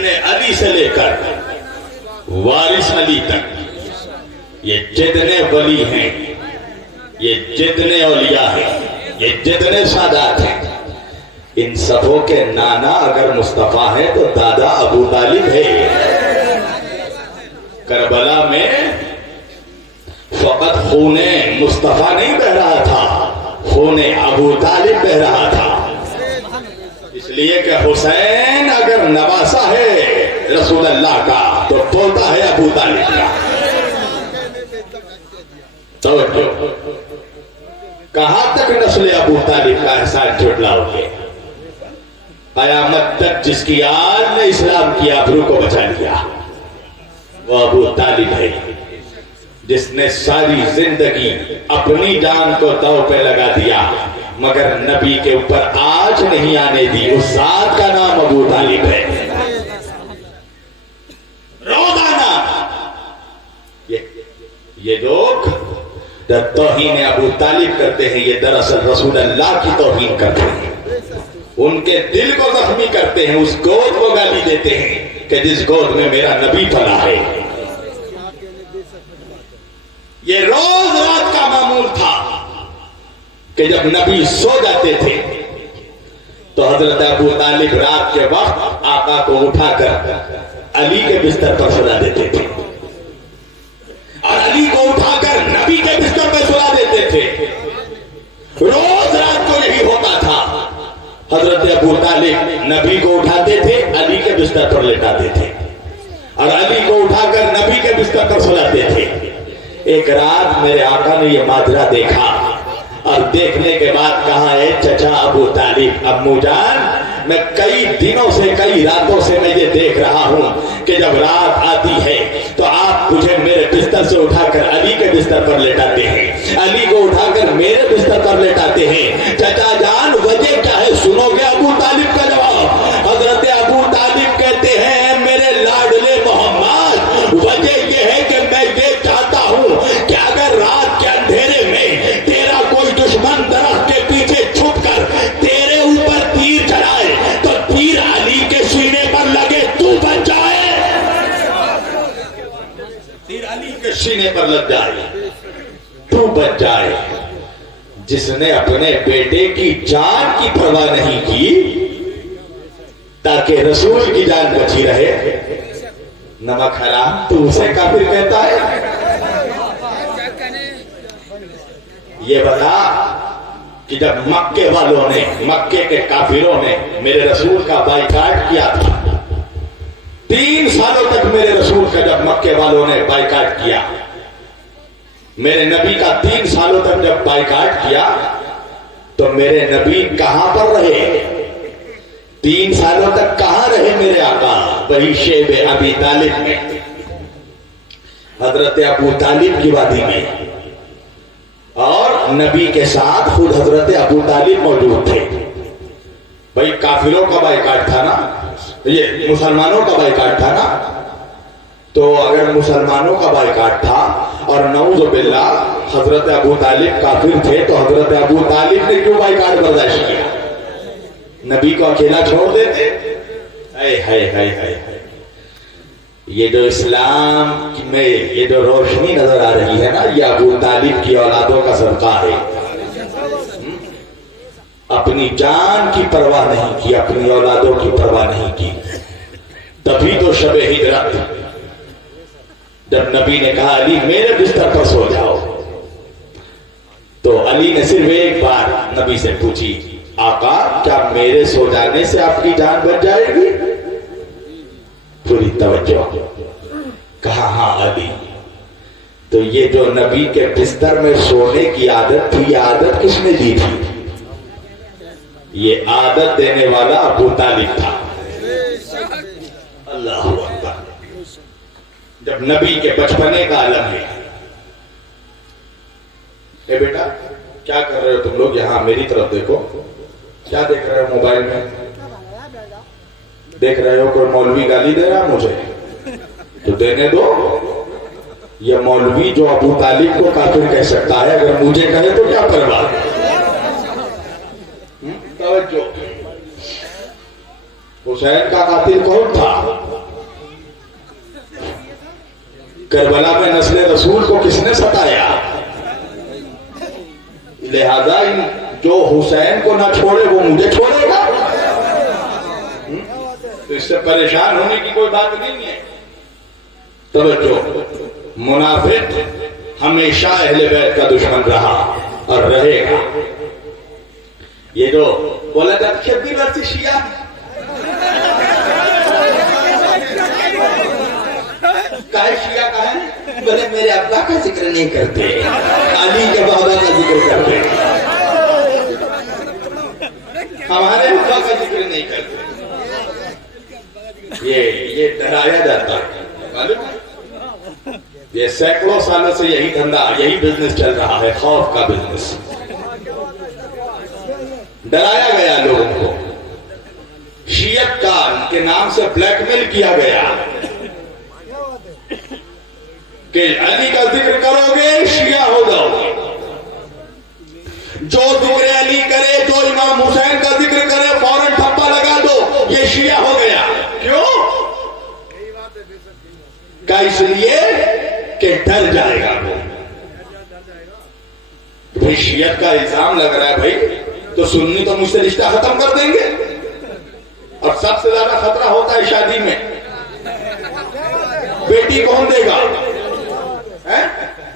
ابن علی سے لے کر وارث علی تک یہ جتنے ولی ہیں، یہ جتنے اولیاء ہیں، یہ جتنے سادات ہیں، ان سبوں کے نانا اگر مصطفیٰ ہے تو دادا ابو طالب ہے۔ کربلا میں فقط خون مصطفیٰ نہیں بہ رہا تھا، خون ابو طالب بہ رہا تھا، اس لیے کہ حسین اگر نواسا ہے رسول اللہ کا تو پوتا ہے ابو طالب کا۔ توجہ، کہاں تک نسل ابو طالب کا احسان جھٹلاؤ گے؟ قیامت تک جس کی آج نے اسلام کی آبرو کو بچا لیا وہ ابو طالب ہے، جس نے ساری زندگی اپنی جان کو داؤ پہ لگا دیا مگر نبی کے اوپر آج نہیں آنے دی، اس ذات کا نام ابو طالب ہے۔ روزانہ یہ لوگ توہین ابو طالب کرتے ہیں، یہ دراصل رسول اللہ کی توہین کرتے ہیں، ان کے دل کو زخمی کرتے ہیں، اس گود کو گالی دیتے ہیں کہ جس گود میں میرا نبی پلا ہے۔ یہ روز رات کا معمول تھا کہ جب نبی سو جاتے تھے تو حضرت ابو طالب رات کے وقت آقا کو اٹھا کر علی کے بستر پر سلا دیتے تھے اور علی کو اٹھا کر نبی کے بستر پر سلا دیتے تھے۔ روز رات کو یہی ہوتا تھا، حضرت ابو طالب نبی کو اٹھاتے تھے، علی کے بستر پر لٹاتے تھے اور علی کو اٹھا کر نبی کے بستر پر سلاتے تھے۔ ایک رات میرے آقا نے یہ ماجرا دیکھا اور دیکھنے کے بعد کہا ہے چچا ابو طالب، امو جان، میں کئی دنوں سے کئی راتوں سے میں یہ دیکھ رہا ہوں کہ جب رات آتی ہے تو آپ مجھے میرے بستر سے اٹھا کر علی کے بستر پر لٹاتے ہیں، علی کو اٹھا کر میرے بستر پر لٹاتے ہیں، چچا جان وجہ کیا ہے؟ سنو گے ابو طالب کا جواب؟ حضرت ابو طالب کہتے ہیں میرے لاڈلے محمد، وجہ یہ ہے کہ میں یہ چاہتا ہوں کہ اگر رات کے اندھیرے میں تیرا کوئی دشمن درخت کے پیچھے چھپ کر تیرے اوپر تیر چڑھائے تو تیر علی کے سینے پر لگے، تو بچ جائے، تیر علی کے سینے پر لگ جائے تو بچ جائے۔ جس نے اپنے بیٹے کی جان کی پرواہ نہیں کی تاکہ رسول کی جان بچی رہے، نمک حرام، تو اسے کافر کہتا ہے؟ یہ بتا کہ جب مکے والوں نے، مکے کے کافروں نے میرے رسول کا بائیکاٹ کیا تھا، 3 سالوں تک میرے رسول کا جب مکے والوں نے بائیکاٹ کیا، میرے نبی کا 3 سالوں تک جب بائیکاٹ کیا تو میرے نبی کہاں پر رہے؟ 3 سالوں تک کہاں رہے میرے آقا؟ وہی شیب ابی طالب میں، حضرت ابو طالب کی وادی میں، اور نبی کے ساتھ خود حضرت ابو طالب موجود تھے۔ بھائی کافروں کا بائیکاٹ تھا نا، یہ مسلمانوں کا بائیکاٹ تھا نا، تو اگر مسلمانوں کا بائیکاٹ تھا اور نعوذ باللہ حضرت ابو طالب کافر تھے تو حضرت ابو طالب نے کیوں بائیکاٹ برداشت کیا؟ نبی کو اکیلا چھوڑ دیتے؟ یہ جو اسلام میں یہ جو روشنی نظر آ رہی ہے نا، یہ ابو طالب کی اولادوں کا صدقہ ہے۔ اپنی جان کی پرواہ نہیں کی، اپنی اولادوں کی پرواہ نہیں کی، تبھی تو شب ہجرت جب نبی نے کہا علی میرے بستر پر سو جاؤ تو علی نے صرف ایک بار نبی سے پوچھی، آقا کیا میرے سو جانے سے آپ کی جان بچ جائے گی؟ پوری توجہ، کہا ہاں علی۔ تو یہ جو نبی کے بستر میں سونے کی عادت تھی، یہ عادت کس نے دی تھی؟ یہ عادت دینے والا ابو طالب تھا۔ اللہ اکبر۔ جب نبی کے بچپنے کا عالم ہے، اے بیٹا کیا کر رہے ہو تم لوگ؟ یہاں میری طرف دیکھو، کیا دیکھ رہے ہو؟ موبائل میں دیکھ رہے ہو؟ کوئی مولوی گالی دے رہا مجھے تو دینے دو۔ یہ مولوی جو ابو طالب کو کافر کہہ سکتا ہے، اگر مجھے کہے تو کیا پرواہ؟ توجہ، حسین کا قاتل کون تھا؟ کربلا میں نسل رسول کو کس نے ستایا؟ لہذا جو حسین کو نہ چھوڑے وہ مجھے چھوڑے گا؟ تو اس سے پریشان ہونے کی کوئی بات نہیں ہے۔ توجہ، منافق ہمیشہ اہل بیت کا دشمن رہا اور رہے گا۔ یہ جو بولا جاتا شبیر ورسی شیعہ، کہے شیعہ کہے بولے میرے ابا کا ذکر نہیں کرتے، علی کے بابا کا ذکر کرتے، ہمارے ابا کا ذکر نہیں کرتے۔ یہ ڈرایا جاتا ہے، معلوم ہے؟ یہ سینکڑوں سالوں سے یہی دھندا، یہی بزنس چل رہا ہے، خوف کا بزنس۔ ڈرایا گیا لوگوں کو، شیعت کا کے نام سے بلیک میل کیا گیا کہ علی کا ذکر کرو گے شیعہ ہو جاؤ گے، جو ذکر علی کرے، جو امام حسین کا ذکر کرے فوراً ٹھپا لگا دو، یہ شیعہ ہو گیا۔ کیوں؟ کہ اس لیے کہ ڈر جائے گا وہ۔ بھئی شیعت کا الزام لگ رہا ہے بھائی، تو سنی تو مجھ سے رشتہ ختم کر دیں گے، اور سب سے زیادہ خطرہ ہوتا ہے شادی میں، بیٹی کون دے گا؟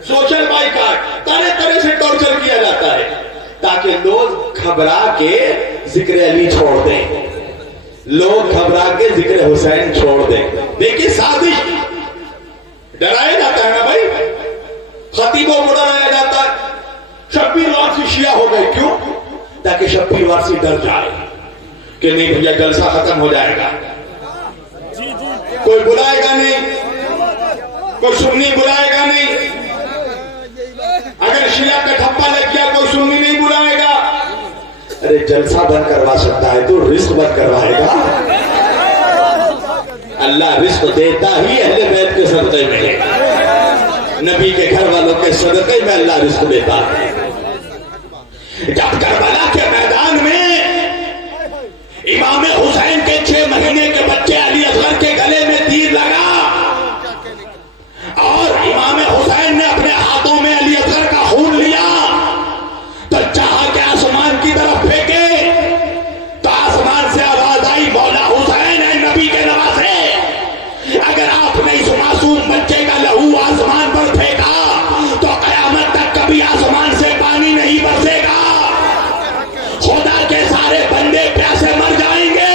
سوشل بائیکاٹ، طرح طرح سے ٹارچر کیا جاتا ہے تاکہ لوگ گھبرا کے ذکر علی چھوڑ دیں، لوگ گھبرا کے ذکر حسین چھوڑ دیں۔ دیکھیے سازش، ڈرایا جاتا ہے نا بھائی، خطیبوں کو ڈرایا جاتا ہے، شبیر وارسی شیعہ ہو گئے۔ کیوں؟ تاکہ شبیر وارسی ڈر جائے کہ نہیں بھیا جلسہ ختم ہو جائے گا، کوئی بلائے گا نہیں، کوئی سنی بلائے گا نہیں، اگر شیعہ کا ٹھپا لگ گیا کوئی سنی نہیں بلائے گا۔ ارے جلسہ بند کروا سکتا ہے تو رزق بند کروائے گا؟ اللہ رزق دیتا ہی اہل بیت کے صدقے میں ہے، نبی کے گھر والوں کے صدقے میں اللہ رزق دیتا ہے۔ جب کربلا کے میدان میں امام حسین کے 6 مہینے کے بچے علی اصغر کے گلے میں تیر لگا اور امام حسین نے اپنے ہاتھوں میں علی اصغر کا خون لیا تو چاہا کہ آسمان کی طرف پھینکے، تو آسمان سے آواز آئی مولا حسین اے نبی کے نواسے، اگر آپ نے اس معصوم بچے کا لہو آسمان پر پھینکا تو قیامت تک کبھی آسمان سے پانی نہیں برسے گا، خدا کے سارے بندے پیاسے مر جائیں گے۔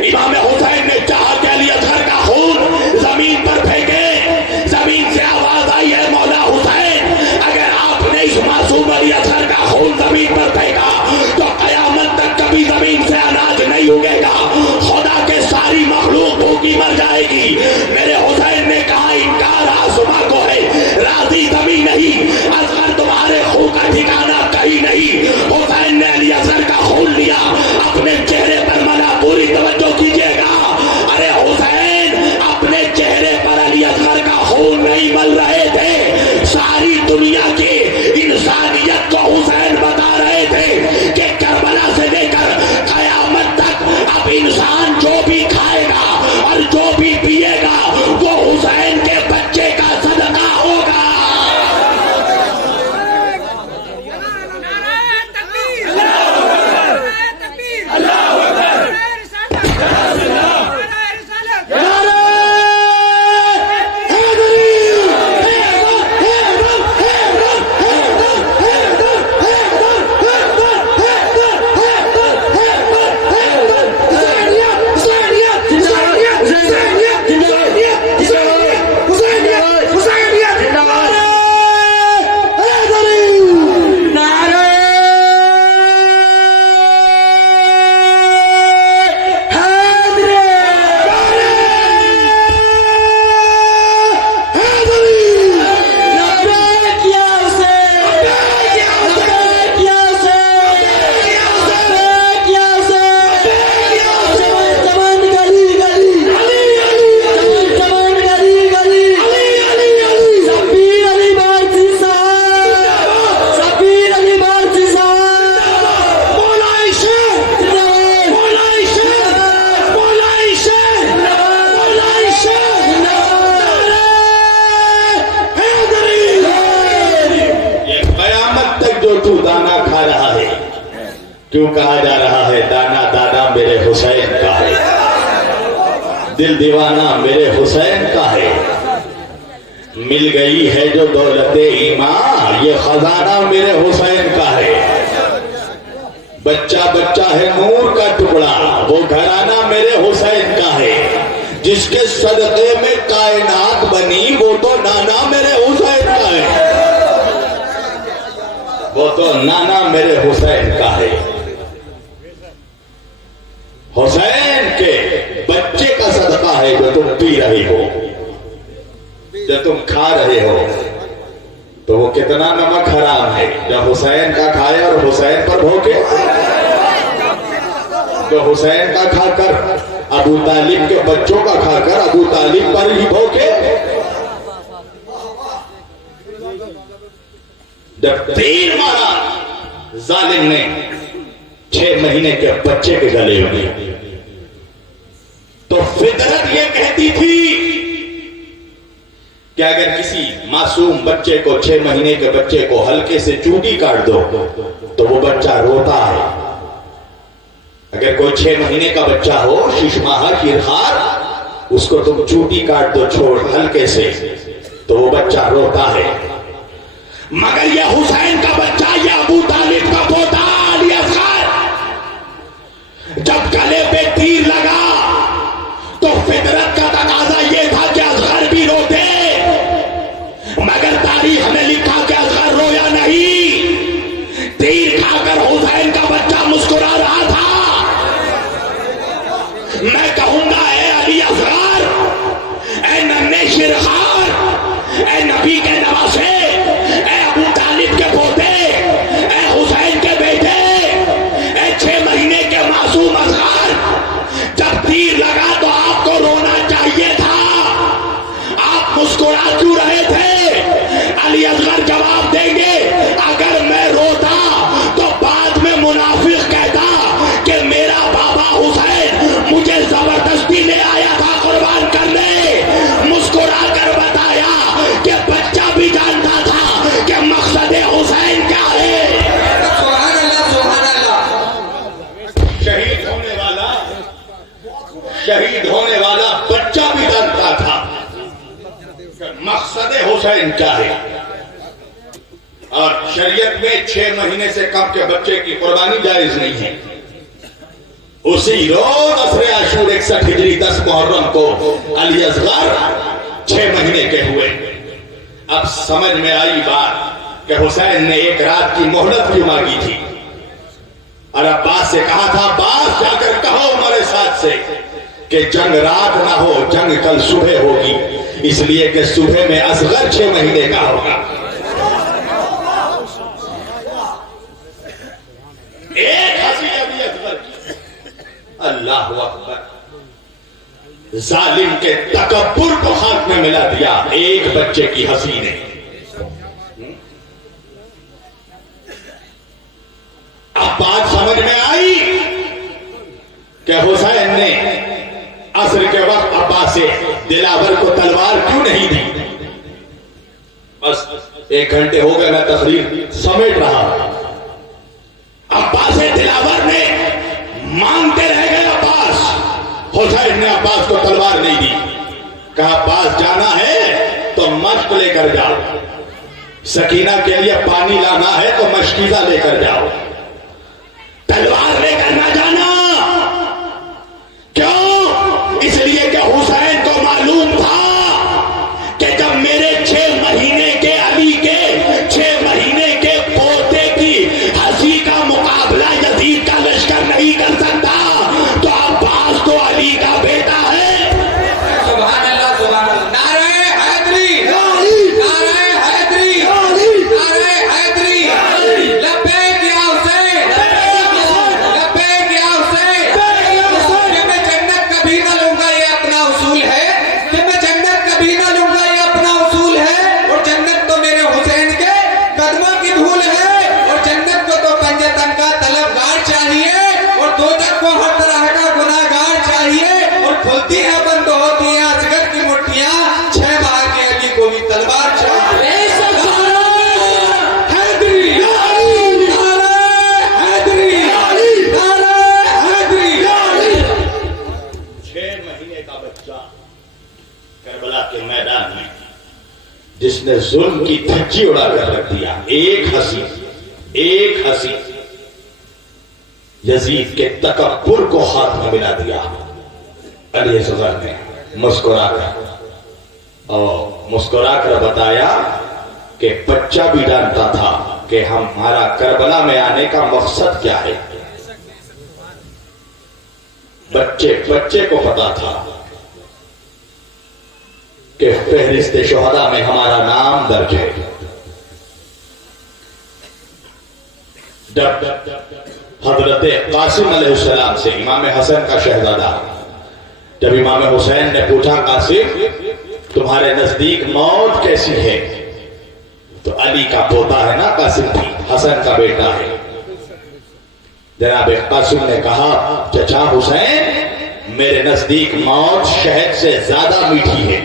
امام حسین نے چاہا کہ علی اصغر کا خون زمین پر پھینکے، زمین سے آواز آئی ہے مولا حسین اگر آپ نے اس معصوم علی اصغر کا خون زمین پر پھینکا تو قیامت تک کبھی زمین سے اناج نہیں اگے گا، خدا کے ساری مخلوق بھوکی مر جائے گی۔ میرے حسین نے کہا انکار آسماں کو ہے، راضی زمین نہیں، اصغر تمہارے خون کا ٹھکانہ کہیں نہیں۔ حسین نے علی اصغر کا خون لیا، اپنے چہرے پر ملا، پوری توجہ کیجئے گا۔ ارے حسین اپنے چہرے پر علی اصغر کا خون نہیں مل رہے تھے، ساری دنیا کی انسانیت کو حسین بتا رہے تھے کہ کربلا سے لے کر قیامت تک اب انسان جو بھی کھائے گا اور جو بھی پیے گا کیوں کہا جا رہا ہے دانا دانا میرے حسین کا ہے، دل دیوانہ میرے حسین کا ہے، مل گئی ہے جو دولت ایمان یہ خزانہ میرے حسین کا ہے، بچہ بچہ ہے نور کا ٹکڑا وہ گھرانہ میرے حسین کا ہے، جس کے صدقے میں کائنات بنی وہ تو نانا میرے حسین کا ہے، وہ تو نانا میرے حسین کا ہے۔ حسین کے بچے کا صدقہ ہے جو تم پی رہے ہو، جو تم کھا رہے ہو، تو وہ کتنا نمک حرام ہے جب حسین کا کھائے اور حسین پر بھوکے، جو حسین کا کھا کر ابو طالب کے بچوں کا کھا کر ابو طالب پر ہی بھوکے۔ جب تیر مارا ظالم نے 6 مہینے کے بچے کے گلے میں، تو فطرت یہ کہتی تھی کہ اگر کسی معصوم بچے کو 6 مہینے کے بچے کو ہلکے سے چوٹی کاٹ دو تو وہ بچہ روتا ہے، اگر کوئی 6 مہینے کا بچہ ہو شش ماہ شیرخوار اس کو تم چوٹی کاٹ دو چھوڑ ہلکے سے تو وہ بچہ روتا ہے، مگر یہ حسین کا بچہ یہ ابو طالب کا پوتا علی اصغر جب گلے پہ تیر لگا تو فطرت کا تقاضا یہ تھا کہ اصغر بھی روتے، مگر تاریخ نے لکھا کہ اصغر رویا نہیں، تیر کھا کر حسین کا بچہ مسکرا رہا تھا۔ میں کہوں گا اے علی اصغر، اے ننھے شیرخوار، اے نبی کے نواسے، اے ابو طالب کے پوتے، اے حسین کے بیٹے، اے 6 مہینے کے معصوم اصغر، جب تیر لگا تو آپ کو رونا چاہیے تھا، آپ مسکرا کیوں رہے تھے؟ علی اصغر جواب دیں گے اگر میں روتا تو بعد میں منافق کہتا کہ میرا بابا حسین مجھے زبردستی لے آیا تھا قربان کرنے، مسکرا کر بتایا کہ بچہ بھی جانتا تھا کہ مقصد حسین کیا ہے۔ سبحان اللہ سبحان اللہ۔ شہید ہونے والا بچہ بھی جانتا تھا کہ مقصد حسین کیا ہے، اور شریعت میں 6 مہینے سے کم کے بچے کی قربانی جائز نہیں ہے۔ اسی روز عصر عاشور 61 ہجری 10 محرم کو علی اصغر 6 مہینے کے ہوئے۔ اب سمجھ میں آئی بات کہ حسین نے ایک رات کی مہلت بھی مانگی تھی، اور عباس سے کہا تھا عباس جا کر کہو ہمارے ساتھ سے کہ جنگ رات نہ ہو، جنگ کل صبح ہوگی، اس لیے کہ صبح میں اصغر 6 مہینے کا ہوگا۔ ایک ہنسی ابھی اصغر کی، اللہ اکبر، ظالم کے تکبر کو خاک میں ملا دیا ایک بچے کی ہنسی نے۔ اب بات سمجھ میں آئی کہ حسین نے عصر کے وقت عباس سے دلاور کو تلوار کیوں نہیں دی؟ بس 1 گھنٹے ہو گئے میں تقریر سمیٹ رہا، عباس دلاور نے مانگتے رہ گئے عباس، حسین نے عباس کو تلوار نہیں دی، کہا عباس جانا ہے تو مشق لے کر جاؤ، سکینہ کے لیے پانی لانا ہے تو مشکیزہ لے کر جاؤ، تلوار لے کر نہ جانا۔ کیوں؟ اس لیے کہ حسین کو معلوم تھا کہ جب میرے 6 مہینے کے علی کے 6 مہینے کے پوتے کی ہنسی کا مقابلہ یزید کا لشکر نہیں کر سکتا، تو عباس تو علی کا بیٹا ہے۔ سبحان اللہ سبحان اللہ۔ نعرہ حیدری، نعرہ حیدری، نعرہ حیدری، لبیک یا حسین، لبیک کربلا کے میدان میں جس نے ظلم کی دھجی اڑا کر رکھ دیا، ایک ہنسی یزید کے تکبر کو ہاتھ میں ملا دیا۔ علی اصغر نے مسکرا کر بتایا کہ بچہ بھی جانتا تھا کہ ہمارا کربلا میں آنے کا مقصد کیا ہے۔ بچے کو پتا تھا کہ فہرست شہداء میں ہمارا نام درج ہے۔ جب حضرت قاسم علیہ السلام سے امام حسن کا شہزادہ، جب امام حسین نے پوچھا قاسم تمہارے نزدیک موت کیسی ہے، تو علی کا پوتا ہے نا قاسم بھی، حسن کا بیٹا ہے، جناب قاسم نے کہا چچا حسین میرے نزدیک موت شہد سے زیادہ میٹھی ہے۔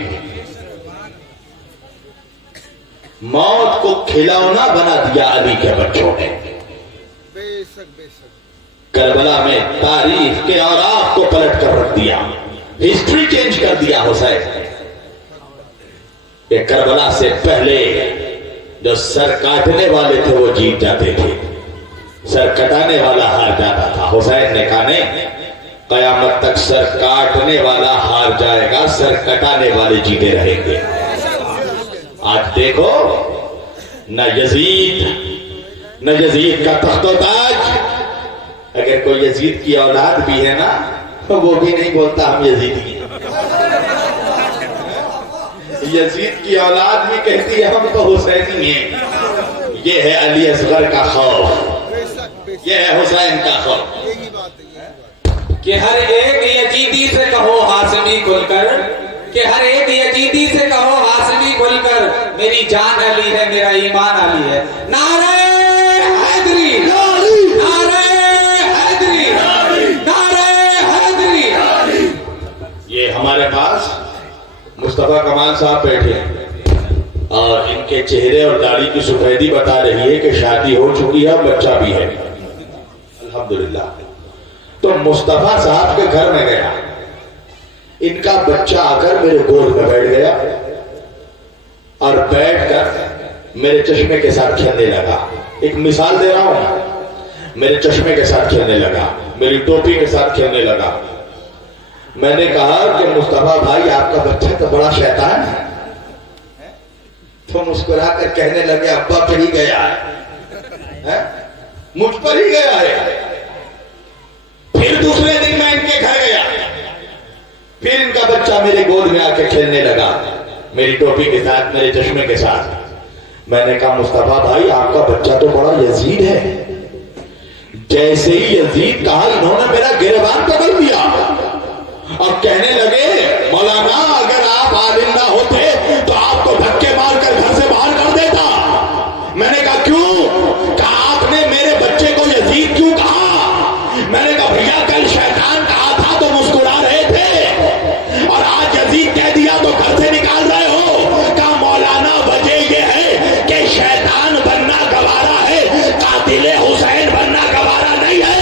موت کو کھلونا بنا دیا علی کے بچوں نے۔ کربلا میں تاریخ کے اوراق کو پلٹ کر رکھ دیا، ہسٹری چینج کر دیا حسین۔ کہ کربلا سے پہلے جو سر کاٹنے والے تھے وہ جیت جاتے تھے، سر کٹانے والا ہار جاتا تھا۔ حسین نے کہا نہیں، قیامت تک سر کاٹنے والا ہار جائے گا، سر کٹانے والے جیتے رہیں گے۔ آج دیکھو نہ یزید کا تخت و تاج، اگر کوئی یزید کی اولاد بھی ہے نا تو وہ بھی نہیں بولتا ہم یزیدی ہیں۔ یزید کی اولاد بھی کہتی ہے ہم تو حسینی ہیں۔ یہ ہے علی اصغر کا خوف، یہ ہے حسین کا خوف کہ ہر ایک یزیدی سے کہو ہاشمی کھل کر، کہ ہر ایک یزیدی سے کہو ہاشمی کھل کر میری جان علی ہے، میرا ایمان علی ہے۔ نعرہ حیدری، نعرہ حیدری، نعرہ حیدری۔ یہ ہمارے پاس مصطفیٰ کمال صاحب بیٹھے ہیں اور ان کے چہرے اور داڑھی کی سفیدی بتا رہی ہے کہ شادی ہو چکی ہے اور بچہ بھی ہے، الحمدللہ۔ تو مصطفیٰ صاحب کے گھر میں گیا، ان کا بچہ آ کر میرے گود میں بیٹھ گیا اور بیٹھ کر میرے چشمے کے ساتھ کھیلنے لگا۔ ایک مثال دے رہا ہوں، میرے چشمے کے ساتھ کھیلنے لگا، میری ٹوپی کے ساتھ کھیلنے لگا۔ میں نے کہا کہ مصطفیٰ بھائی آپ کا بچہ تو بڑا شیطان ہے۔ تو مسکرا کر کہنے لگے ابا پر ہی گیا ہے، مجھ پر ہی گیا ہے۔ پھر دوسرے دن میں ان کے گھر گیا، پھر ان کا بچہ میرے گود میں آ کے کھیلنے لگا، میری ٹوپی کے ساتھ، میرے چشمے کے ساتھ۔ میں نے کہا مصطفیٰ بھائی آپ کا بچہ تو بڑا یزید ہے۔ جیسے ہی یزید کہا انہوں نے میرا گریبان پکڑ دیا اور کہنے لگے مولانا اگر آپ عالم نہ ہوتے تو آپ کو دھکے مار کر گھر سے باہر کر دیتا۔ میں نے کہا کیوں؟ کہا آپ نے میرے بچے کو یزید کیوں کہا؟ میں نے کہا بھیا کل شیطان کہا تھا تو مسکرا رہے تھے اور آج یزید کہہ دیا تو گھر سے نکال رہے ہو۔ کہا مولانا وجہ یہ ہے کہ شیطان بننا گوارا ہے، قاتل حسین بننا گوارا نہیں ہے۔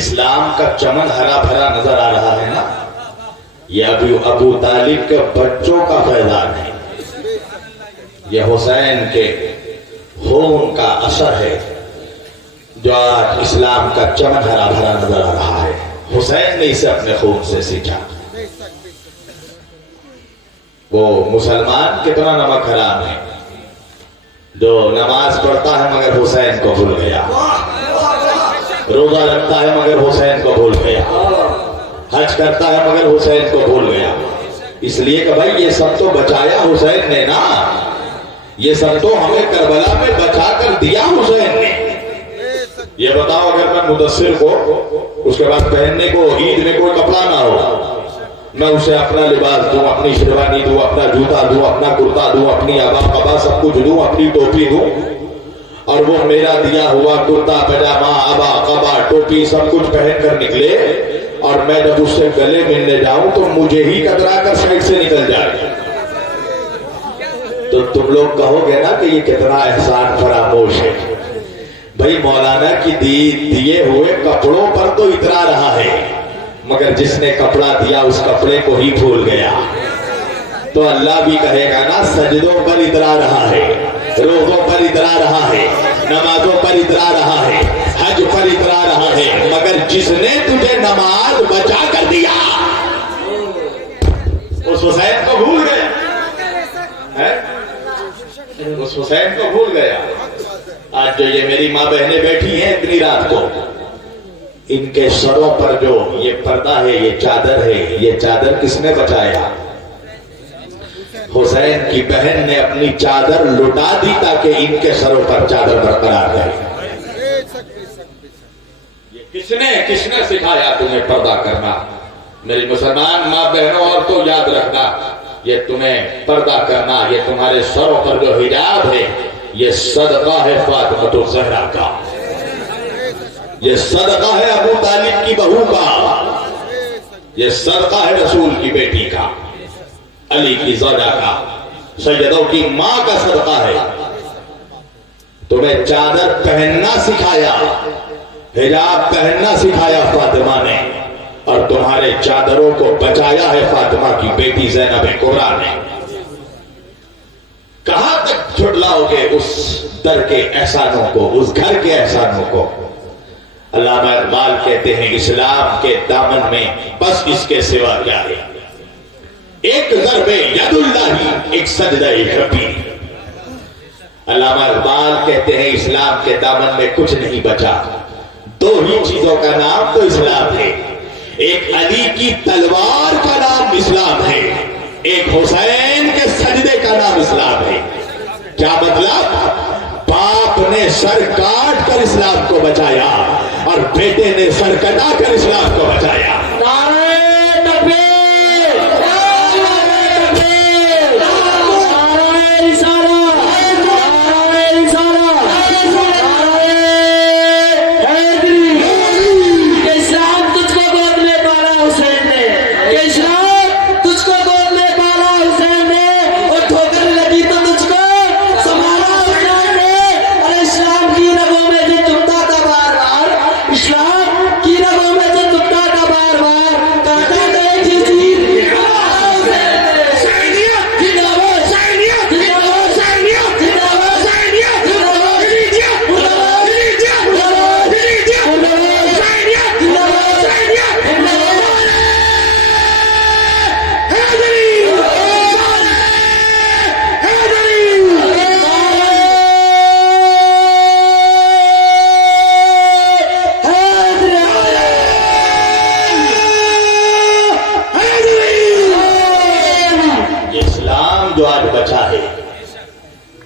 اسلام کا چمن ہرا بھرا نظر آ رہا ہے نا، یہ ابو طالب کے بچوں کا فیضان ہے، یہ حسین کے خون کا اثر ہے۔ جو آج اسلام کا چمن ہرا بھرا نظر آ رہا ہے، حسین نے اسے اپنے خون سے سیکھا۔ وہ مسلمان کتنا نمک حرام ہے جو نماز پڑھتا ہے مگر حسین کو بھول گیا، روزہ رکھتا ہے مگر حسین کو بھول گیا، حج کرتا ہے مگر حسین کو بھول گیا۔ اس لیے کہ بھائی یہ سب تو بچایا حسین نے نا، یہ سب تو ہمیں کربلا میں بچا کر دیا حسین نے۔ یہ بتاؤ اگر میں مدثر کو اس کے بعد پہننے کو عید میں کوئی کپڑا نہ ہو، میں اسے اپنا لباس دوں، اپنی شیروانی دوں، اپنا جوتا دوں، اپنا کرتا دوں، اپنی آبا قبا سب کچھ دوں، اپنی ٹوپی دوں، اور وہ میرا دیا ہوا کرتا پجامہ آبا قبا ٹوپی سب کچھ پہن کر نکلے، اور میں جب اس سے گلے ملنے جاؤں تو مجھے ہی کترا کر سائڈ سے نکل جائے، تو تم لوگ کہو گے نا کہ یہ کتنا احسان فراموش ہے۔ بھائی مولانا کی دیے ہوئے کپڑوں پر تو اترا رہا ہے، مگر جس نے کپڑا دیا اس کپڑے کو ہی بھول گیا، تو اللہ بھی کہے گا نا سجدوں پر اترا رہا ہے، روزوں پر اترا رہا ہے، نمازوں پر اترا رہا ہے، حج پر اترا رہا ہے، مگر جس نے تجھے نماز بچا کر دیا اس حسین کو بھول گیا، اس حسین کو بھول گیا۔ آج جو یہ میری ماں بہنیں بیٹھی ہیں اتنی رات کو، ان کے سروں پر جو یہ پردہ ہے، یہ چادر ہے، یہ چادر کس نے بچایا؟ حسین کی بہن نے اپنی چادر لٹا دی تاکہ ان کے سروں پر چادر برقرار رہے۔ یہ کس نے سکھایا تمہیں پردہ کرنا؟ میری مسلمان ماں بہنوں اور تو یاد رکھنا، یہ تمہیں پردہ کرنا، یہ تمہارے سروں پر جو حجاب ہے، یہ صدقہ ہے فاطمہ الزہرا کا، یہ صدقہ ہے ابو طالب کی بہو کا، یہ صدقہ ہے رسول کی بیٹی کا، علی کی زوجہ کا، سیدوں کی ماں کا صدقہ ہے۔ تمہیں چادر پہننا سکھایا، حجاب پہننا سکھایا فاطمہ نے، اور تمہارے چادروں کو بچایا ہے فاطمہ کی بیٹی زینب کبریٰ نے۔ کہاں تک جھٹلاؤ گے اس در کے احسانوں کو، اس گھر کے احسانوں کو؟ علامہ اقبال کہتے ہیں اسلام کے دامن میں بس اس کے سوا کیا ہے؟ ایک ضرب ید اللہ، ایک سجدہ شبیر۔ علامہ اقبال کہتے ہیں اسلام کے دامن میں کچھ نہیں بچا، دو ہی چیزوں کا نام تو اسلام ہے، ایک علی کی تلوار کا نام اسلام ہے، ایک حسین کے سجدے کا نام اسلام ہے۔ کیا مطلب؟ باپ نے سر کاٹ کر اسلام کو بچایا اور بیٹے نے سر کٹا کر اسلام کو بچایا۔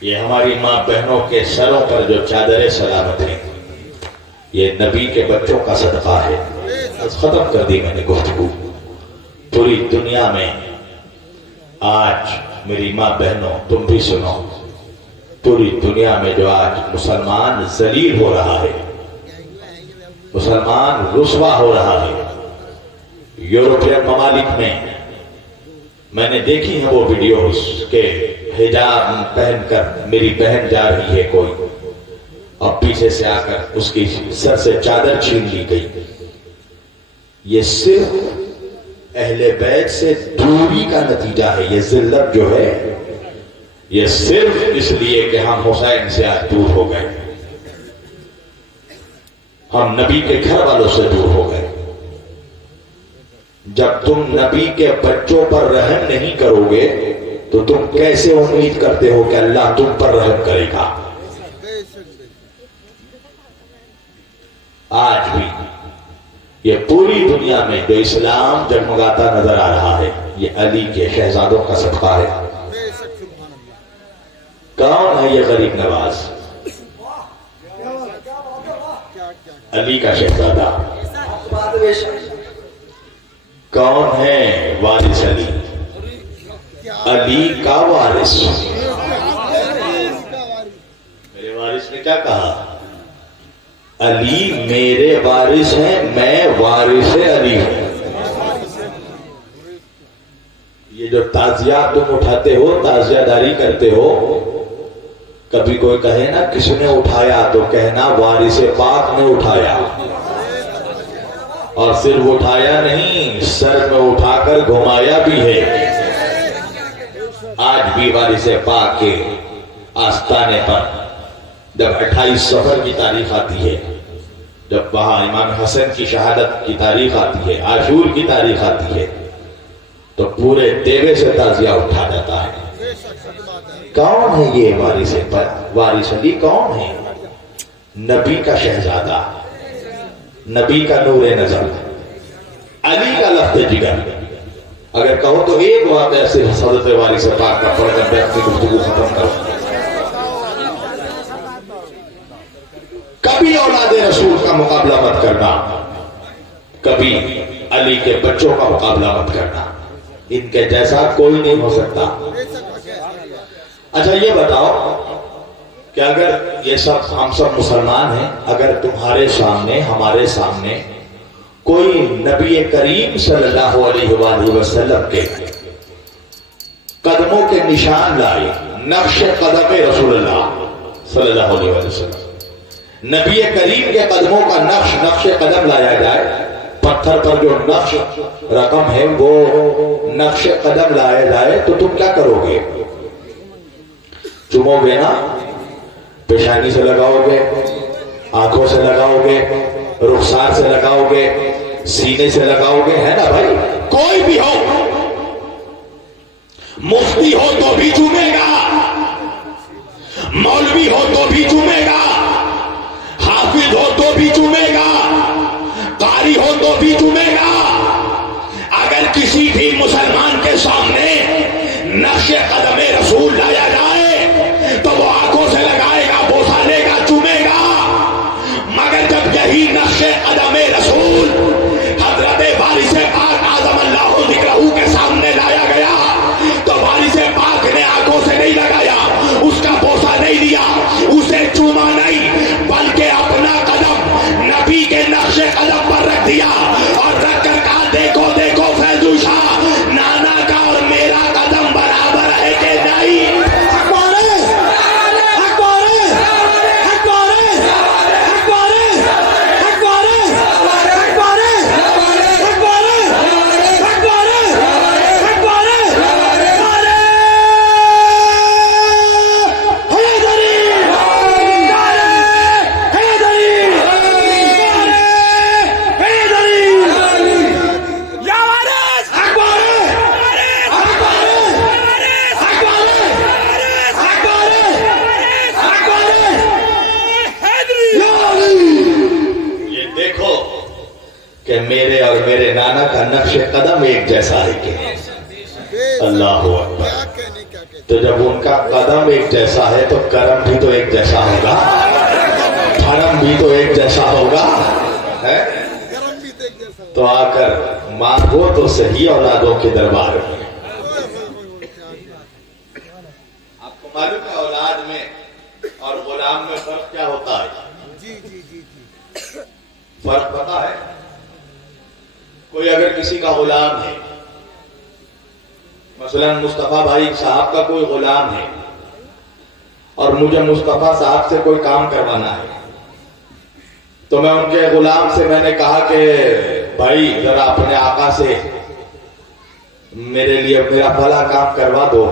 یہ ہماری ماں بہنوں کے سروں پر جو چادریں سلامت ہیں، یہ نبی کے بچوں کا صدقہ ہے۔ بس ختم کر دی میں نے گفتگو۔ پوری دنیا میں آج میری ماں بہنوں تم بھی سنو، پوری دنیا میں جو آج مسلمان ذلیل ہو رہا ہے، مسلمان رسوا ہو رہا ہے، یورپین ممالک میں نے دیکھی ہیں وہ ویڈیوز کہ حجاب پہن کر میری بہن جا رہی ہے کوئی، اور پیچھے سے آ کر اس کی سر سے چادر چھین لی گئی۔ یہ صرف اہل بیت سے دوری کا نتیجہ ہے۔ یہ ذلت جو ہے یہ صرف اس لیے کہ ہم حسین سے آج دور ہو گئے۔ ہم نبی کے گھر والوں سے دور ہو گئے. جب تم نبی کے بچوں پر رحم نہیں کرو گے تو تم کیسے امید کرتے ہو کہ اللہ تم پر رحم کرے گا؟ آج بھی یہ پوری دنیا میں جو اسلام جگمگاتا نظر آ رہا ہے یہ علی کے شہزادوں کا صدقہ ہے. کون ہے یہ غریب نواز؟ علی کا شہزادہ. کون ہے وارث علی؟ علی کا وارث. میرے وارث نے کیا کہا؟ علی میرے وارث ہیں، میں وارث علی ہوں. یہ جو تعزیات تم اٹھاتے ہو، تعزیہ داری کرتے ہو، کبھی کوئی کہے نا کس نے اٹھایا تو کہنا وارث پاک نے اٹھایا. اور صرف اٹھایا نہیں، سر میں اٹھا کر گھمایا بھی ہے. آج بھی وارث پاک کے آستانے پر جب 28 صفر کی تاریخ آتی ہے، جب وہاں امام حسن کی شہادت کی تاریخ آتی ہے، عاشور کی تاریخ آتی ہے، تو پورے دیوے سے تعزیہ اٹھا جاتا ہے. کون ہے یہ وارث علی؟ کون ہے؟ نبی کا شہزادہ، نبی کا نور نظر، علی کا لفظ جگر. اگر کہو تو ایک واقعہ صرف حضرت وارث پاک کا پڑھ کر میں اپنی گفتگو ختم کروں. کبھی اولاد رسول کا مقابلہ مت کرنا، کبھی علی کے بچوں کا مقابلہ مت کرنا. ان کے جیسا کوئی نہیں ہو سکتا. اچھا یہ بتاؤ کہ اگر یہ سب ہم سب مسلمان ہیں، اگر تمہارے سامنے ہمارے سامنے کوئی نبی کریم صلی اللہ علیہ وآلہ وسلم کے قدموں کے نشان لائے، نقش قدم رسول اللہ صلی اللہ علیہ وسلم، نبی کریم کے قدموں کا نقش قدم لایا جائے، پتھر پر جو نقش رقم ہے وہ نقش قدم لایا جائے تو تم کیا کرو گے؟ چومو گے نا؟ پیشانی سے لگاؤ گے، آنکھوں سے لگاؤ گے، رخسار سے لگاؤ گے، سینے سے لگاؤ گے، ہے نا بھائی؟ کوئی بھی ہو، مفتی ہو تو بھی چومے گا، مولوی ہو تو بھی چومے گا، حافظ ہو تو بھی چومے گا، قاری ہو تو بھی چومے گا. اگر کسی بھی مسلمان کے سامنے نقش قدم رسول لایا جائے تو وہ آنکھوں سے لگائے گا، بوسا لے گا، چومے گا. مگر جب یہی نقش قدم رسول حضرت وارث پاک اعظم اللہ ذکرہ کے سامنے لایا گیا تو وارث پاک نے آنکھوں سے نہیں لگایا، اس کا بوسا نہیں لیا، اسے چوما نہیں، بلکہ اپنا قدم نبی کے نقش قدم پر رکھ دیا اور رکھ کر کہا دیکھو دیکھو فیضو شاہ، نانا کا اور میرا قدم برابر ہے کہ نہیں؟ کہ میرے اور میرے نانا کا نقش قدم ایک جیسا ہے کہ اللہ اکبر. تو جب ان کا قدم ایک جیسا ہے تو کرم بھی تو ایک جیسا ہوگا، دھرم بھی تو ایک جیسا ہوگا. تو آ کر مانگو تو صحیح اولادوں کے دربار میں. آپ کو معلوم ہے اولاد میں اور غلام میں فرق کیا ہوتا ہے؟ فرق پتا ہے؟ کوئی اگر کسی کا غلام ہے، مثلا مصطفیٰ بھائی صاحب کا کوئی غلام ہے اور مجھے مصطفیٰ صاحب سے کوئی کام کروانا ہے، تو میں ان کے غلام سے میں نے کہا کہ بھائی ذرا اپنے آقا سے میرے لیے میرا بھلا کام کروا دو.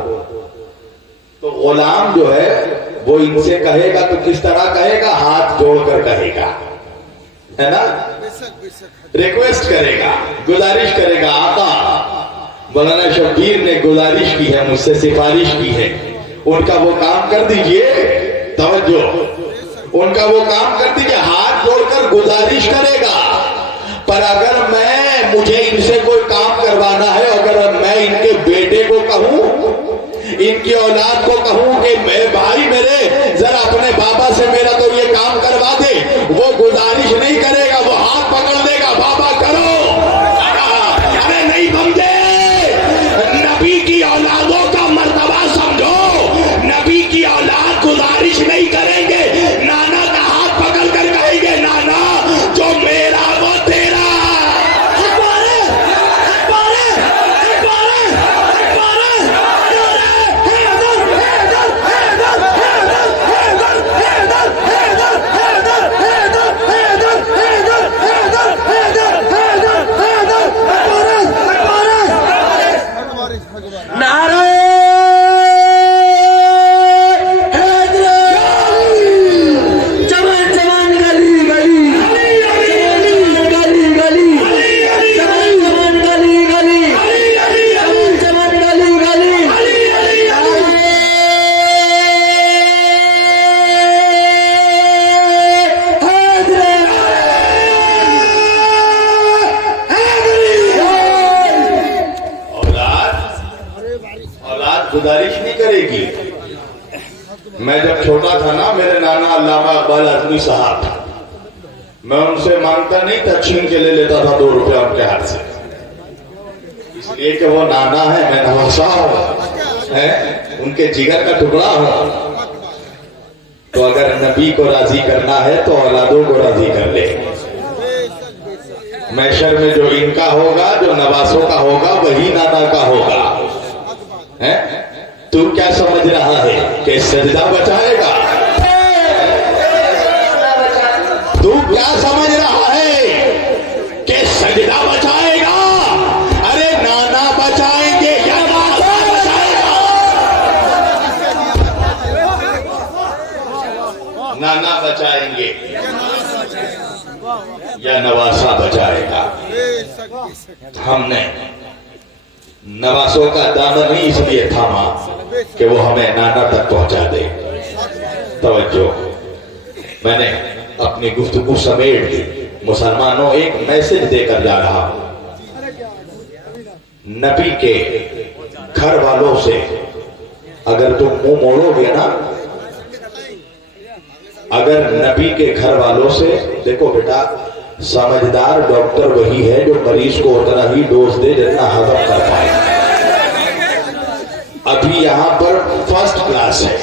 تو غلام جو ہے وہ ان سے کہے گا تو کس طرح کہے گا؟ ہاتھ جوڑ کر کہے گا. ہے نا, ریکویسٹ کرے گا, گزارش کرے گا. آقا مولانا شبیر نے گزارش کی ہے, مجھ سے سفارش کی ہے, ان کا وہ کام کر دیجئے. توجہ, ان کا وہ کام کر دیجئے. ہاتھ جوڑ کر گزارش کرے گا. پر اگر مجھے ان سے کوئی کام کروانا ہے, اگر میں ان کے بیٹے کو کہوں, ان کی اولاد کو کہوں کہ میں بھائی میرے ذرا اپنے بابا سے میرا تو یہ کام کروا دے, وہ گزارش نہیں کرے گا, وہ ہاتھ پکڑ لے گا, بابا کرو. ارے نہیں بندے, نبی کی اولادوں کا مرتبہ سمجھو. نبی کی اولاد گزارش نہیں کریں گے, نانا کا ہاتھ پکڑ کر کہیں گے نانا جو میرا وہ تیرا. گزارش نہیں کرے گی. میں جب چھوٹا تھا نا, میرے نانا علامہ اقبال اعظمی صاحب, میں ان سے مانگتا نہیں تھا, چھین کے لے لیتا تھا 2 روپیہ ان کے ہاتھ سے, اس لیے کہ وہ نانا ہے, میں نواسا ہوں, ان کے جگر کا ٹکڑا ہوں. تو اگر نبی کو راضی کرنا ہے تو اولادوں کو راضی کر لے. محشر میں جو ان کا ہوگا, جو نواسوں کا ہوگا, وہی نانا کا ہوگا. تو کیا سمجھ رہا ہے کہ سجدہ بچائے گا؟ تو کیا سمجھ رہا ہے کہ سجدہ بچائے گا؟ ارے نانا بچائیں گے یا نواسا بچائے گا؟ نانا بچائیں گے یا نواسا بچائے گا. ہم نے نواسوں کا دامن نہیں اس لیے تھاما کہ وہ ہمیں نانا تک پہنچا دے. توجہ, میں نے اپنی گفتگو سمیٹ مسلمانوں ایک میسج دے کر جا رہا ہوں. نبی کے گھر والوں سے اگر تم منہ موڑو گے نا, اگر نبی کے گھر والوں سے, دیکھو بیٹا, سمجھدار ڈاکٹر وہی ہے جو مریض کو اتنا ہی ڈوز دے جتنا ہضم کر پائے. ابھی یہاں پر فرسٹ کلاس ہے,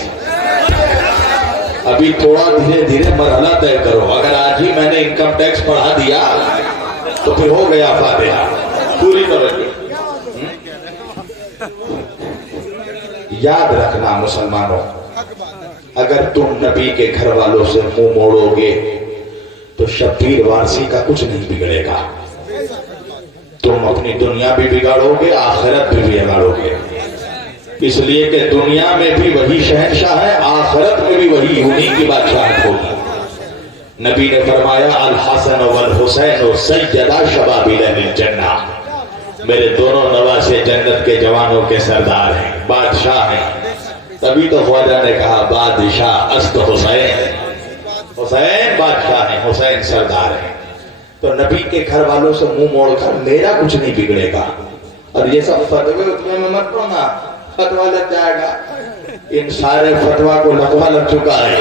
ابھی تھوڑا دھیرے دھیرے مرحلہ طے کرو. اگر آج ہی میں نے انکم ٹیکس بڑھا دیا تو پھر ہو گیا فاتحہ. پوری توجہ, یاد رکھنا مسلمانوں, اگر تم نبی کے گھر والوں سے منہ موڑو گے تو شبیر وارسی کا کچھ نہیں بگڑے گا. تم اپنی دنیا بھی بگاڑو گے, آخرت بھی بگاڑو گے. اس لیے کہ دنیا میں بھی وہی شہنشاہ ہے, آخرت میں بھی وہی انہی کی بادشاہت ہوگی. نبی نے فرمایا الحسن والحسین سیدا شباب اہل الجنہ, میرے دونوں نواسے جنت کے جوانوں کے سردار ہیں, بادشاہ ہیں. تبھی تو خواجہ نے کہا بادشاہ است حسین, حسین بادشاہ ہیں, حسین سردار ہیں. تو نبی کے گھر والوں سے منہ موڑ کر میرا کچھ نہیں بگڑے گا. اور یہ سب فتوے اتنے میں مت پڑھنا, فتوا لگ جائے گا. ان سارے فتوا کو لقوہ لگ چکا ہے.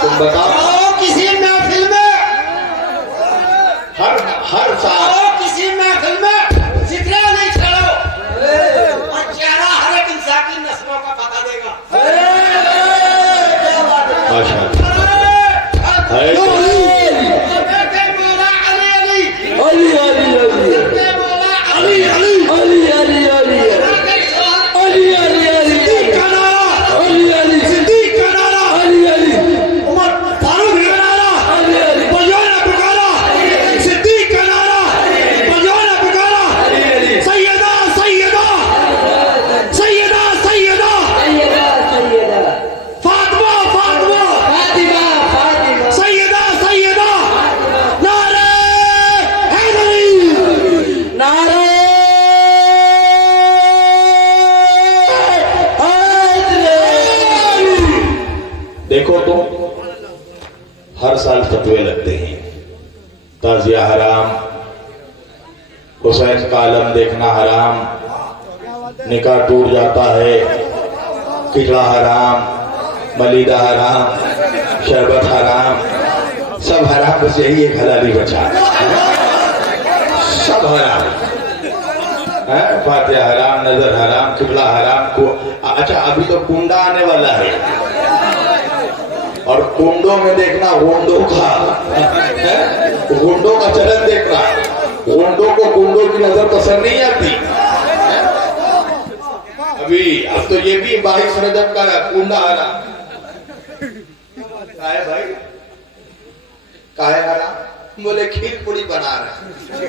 تم بتاؤ کسی محفل میں, ہر سال کسی محفل میں ذکر نہیں چھڑو, اور چہرہ ہر ایک انسان کی نسلوں کا پتہ دے گا. ماشاء فاطمہ دیکھو تم ہر سال فتوے لگتے ہیں، تعزیہ حرام، حسین کا علم دیکھنا حرام، نکاح ٹوٹ جاتا ہے، کھچڑا حرام، ملیدہ حرام، شربت حرام، سب حرام، بس یہی ایک حلالی بچا، سب حرام، فاتحہ حرام، نظر حرام، قبلہ حرام. اچھا ابھی تو کنڈا آنے والا ہے، اور کنڈوں میں دیکھنا گونڈوں کا چلن دیکھنا، گونڈوں کو کنڈوں کی نظر پسند نہیں آتی. ابھی اب تو یہ بھی باعث رجب کا کنڈا حرام. کہا ہے بھائی کہا حرام؟ بولے کھیر پوڑی بنا رہے.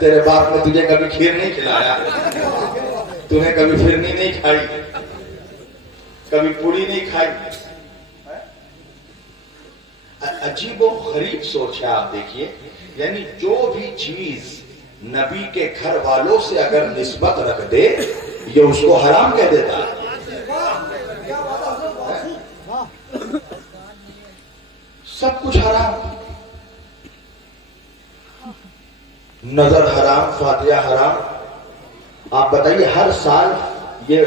تیرے باپ نے تجھے کبھی کھیر نہیں کھلایا، تو نے کبھی فرنی نہیں کھائی، کبھی پوڑی نہیں کھائی. عجیب و غریب سوچ ہے. آپ دیکھیے، یعنی جو بھی چیز نبی کے گھر والوں سے اگر نسبت رکھ دے یہ اس کو حرام کہہ دیتا ہے. سب کچھ حرام، نظر حرام، فاتحہ حرام. آپ بتائیے ہر سال یہ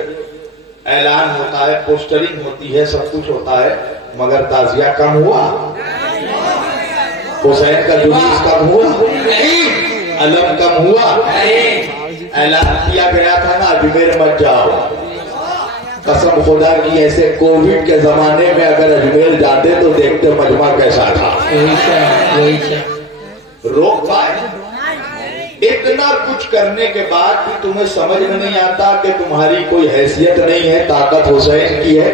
اعلان ہوتا ہے، پوسٹرنگ ہوتی ہے، سب کچھ ہوتا ہے، مگر تعزیہ کم ہوا؟ حسین کا جلوس کم ہوا؟ علم کم ہوا؟ اعلان کیا گیا تھا نا اجمیر مت جاؤ. قسم خدا کی ایسے کووڈ کے زمانے میں اگر اجمیر جاتے تو دیکھتے مجمع کیسا تھا. روک پائے؟ اتنا کچھ کرنے کے بعد بھی تمہیں سمجھ میں نہیں آتا کہ تمہاری کوئی حیثیت نہیں ہے، طاقت حسین کی ہے.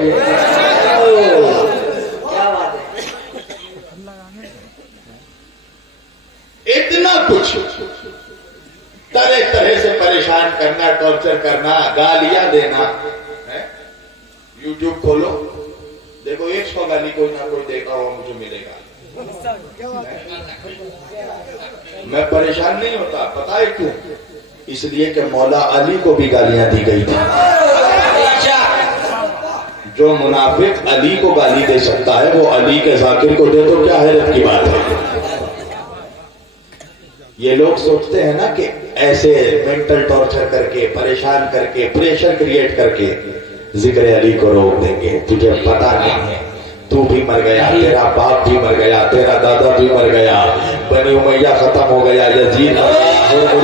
اتنا کچھ طرح طرح سے پریشان کرنا، ٹارچر کرنا، گالیاں دینا. یوٹیوب کھولو، دیکھو 100 گالی کوئی نہ کوئی دیکھا ہوا مجھے ملے گا. میں پریشان نہیں ہوتا، پتہ ہے کیوں؟ اس لیے کہ مولا علی کو بھی گالیاں دی گئی تھی. جو منافق علی کو گالی دے سکتا ہے وہ علی کے ذاکر کو دے تو کیا حیرت کی بات ہے. یہ لوگ سوچتے ہیں نا کہ ایسے مینٹل ٹارچر کر کے، پریشان کر کے، پریشر کریٹ کر کے ذکر علی کو روک دیں گے. تجھے پتا نہیں ہے، تو بھی مر گیا، تیرا باپ بھی مر گیا، تیرا دادا بھی مر گیا، بنی امیہ ختم ہو گیا، یزید مر گیا، شمر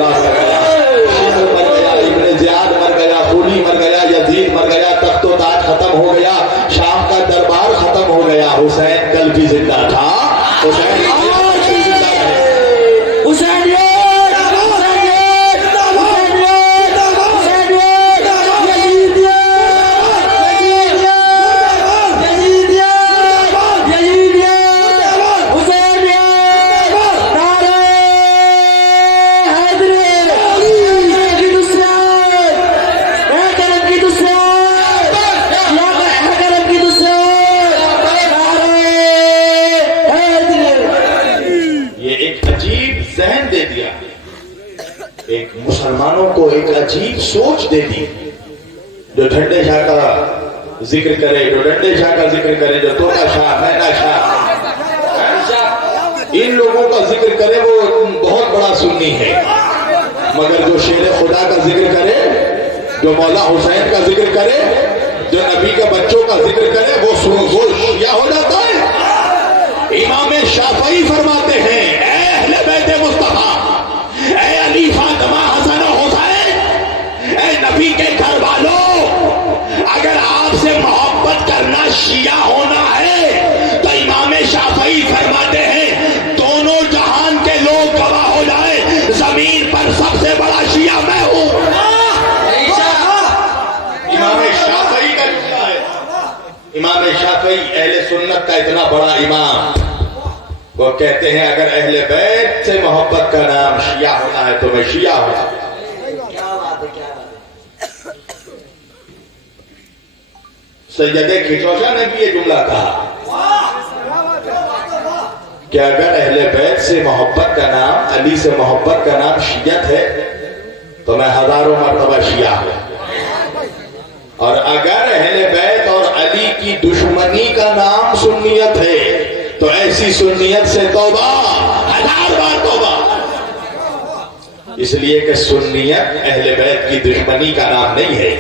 مر گیا، ابن زیاد مر گیا، خولی مر گیا، یزید مر گیا، تخت و تاج ختم ہو گیا، شام کا دربار ختم ہو گیا. حسین کل بھی زندہ تھا، حسین مسلمانوں کو ایک عجیب سوچ دے دی. جو ٹھنڈے شاہ کا ذکر کرے، جو ڈنڈے شاہ کا ذکر کرے، جو توتا شاہ، مینا شاہ، ان لوگوں کا ذکر کرے وہ بہت بڑا سنی ہے. مگر جو شیر خدا کا ذکر کرے، جو مولا حسین کا ذکر کرے، جو نبی کے بچوں کا ذکر کرے، وہ شیعہ ہو جاتا ہے. امام شافعی فرماتے ہیں، اے اہل بیت مصطفیٰ، اے علی، فاطمہ، حسن و حسین، اے نبی کے گھر والوں، اگر آپ سے محبت کرنا شیعہ ہونا ہے تو امام شافعی فرماتے ہیں دونوں جہان کے لوگ گواہ ہو جائے، زمین پر سب سے بڑا شیعہ میں ہوں. امام شافعی کا جملہ ہے. امام شافعی اہل سنت کا اتنا بڑا امام، وہ کہتے ہیں اگر اہل بیت سے محبت کا نام شیعہ ہونا ہے تو میں شیعہ ہوں. سید کھچوچا نے بھی یہ جملہ کہا کہ اگر اہل بیت سے محبت کا نام، علی سے محبت کا نام شیعت ہے تو میں ہزاروں مرتبہ شیعہ ہوں. اور اگر اہل بیت اور علی کی دشمنی کا نام سنیت ہے، تو ایسی سنیت سے توبہ، 1000 بار توبہ۔ اس لیے کہ سنیت اہل بیت کی دشمنی کا نام نہیں ہے،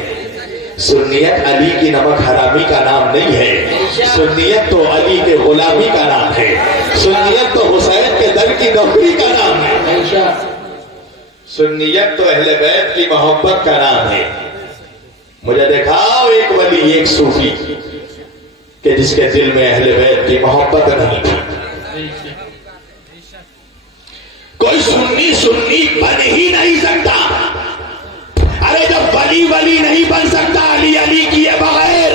سنیت علی کی نمک حرامی کا نام نہیں ہے، سنیت تو علی کے غلامی کا نام ہے، سنیت تو حسین کے در کی نوکری کا نام ہے، سنیت تو اہل بیت کی محبت کا نام ہے۔ مجھے دکھاؤ ایک ولی، ایک صوفی کہ جس کے دل میں اہل بیت کی محبت نہیں تھی۔ کوئی سنی بن ہی نہیں سکتا۔ ارے جب ولی نہیں بن سکتا علی کیے بغیر،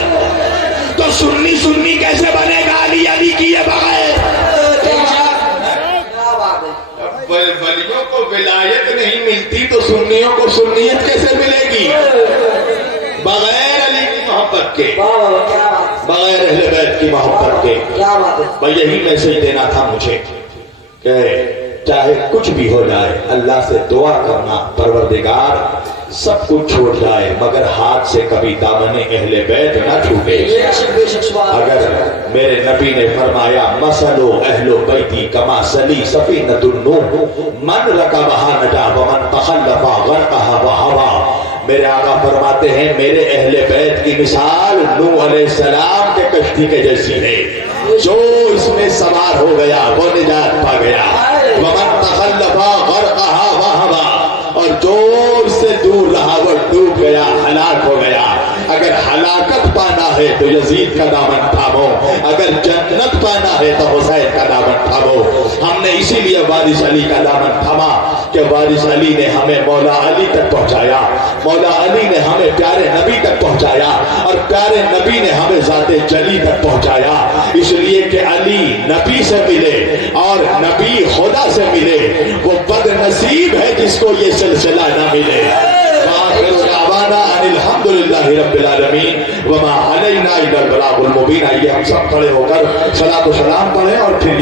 تو سنی کیسے بنے گا علی کیے بغیر؟ ولیوں کو ولایت نہیں ملتی تو سنیوں کو سنیت کیسے ملے گی؟ بغیر علی کی محبت کے، بغیر اہل بیت کی محبت کے۔ بھائی یہی میسج دینا تھا مجھے کہ چاہے کچھ بھی ہو جائے اللہ سے دعا کرنا، پروردگار سب کچھ چھوڑ جائے مگر ہاتھ سے کبھی دامن اہل بیت نہ چھوٹے۔ اگر میرے نبی نے فرمایا مثلو اہل بیتی کما سلی سفینۃ النوح من رکبہا نجا ومن تخلف غرقہا وہوا۔ میرے آقا فرماتے ہیں میرے اہل بیت کی مثال نوح علیہ السلام کے کشتی کے جیسی ہے، جو اس میں سوار ہو گیا وہ نجات پا گیا، ومن تخلف غرقہا وہوا، اور جو اس سے دور رہا وہ ڈوب گیا، ہلاک ہو گیا۔ اگر ہلاکت پانا ہے تو یزید کا دامن تھامو، اگر جنت پانا ہے تو حسین کا دامن تھامو۔ ہم نے اسی لیے وارث علی کا دامن تھاما کہ وارث علی نے ہمیں مولا علی تک پہنچایا، مولا علی نے ہمیں پیارے نبی تک پہنچایا، اور پیارے نبی نے ہمیں ذات جلی تک پہنچایا۔ اس لیے کہ علی نبی سے ملے اور نبی خدا سے ملے، وہ بد نصیب ہے جس کو یہ سلسلہ نہ ملے۔ الحمدللہ رب العالمین وما علینا الا البلاغ المبین۔ آئیے ہم سب کھڑے ہو کر صلاۃ و سلام پڑھیں اور پھر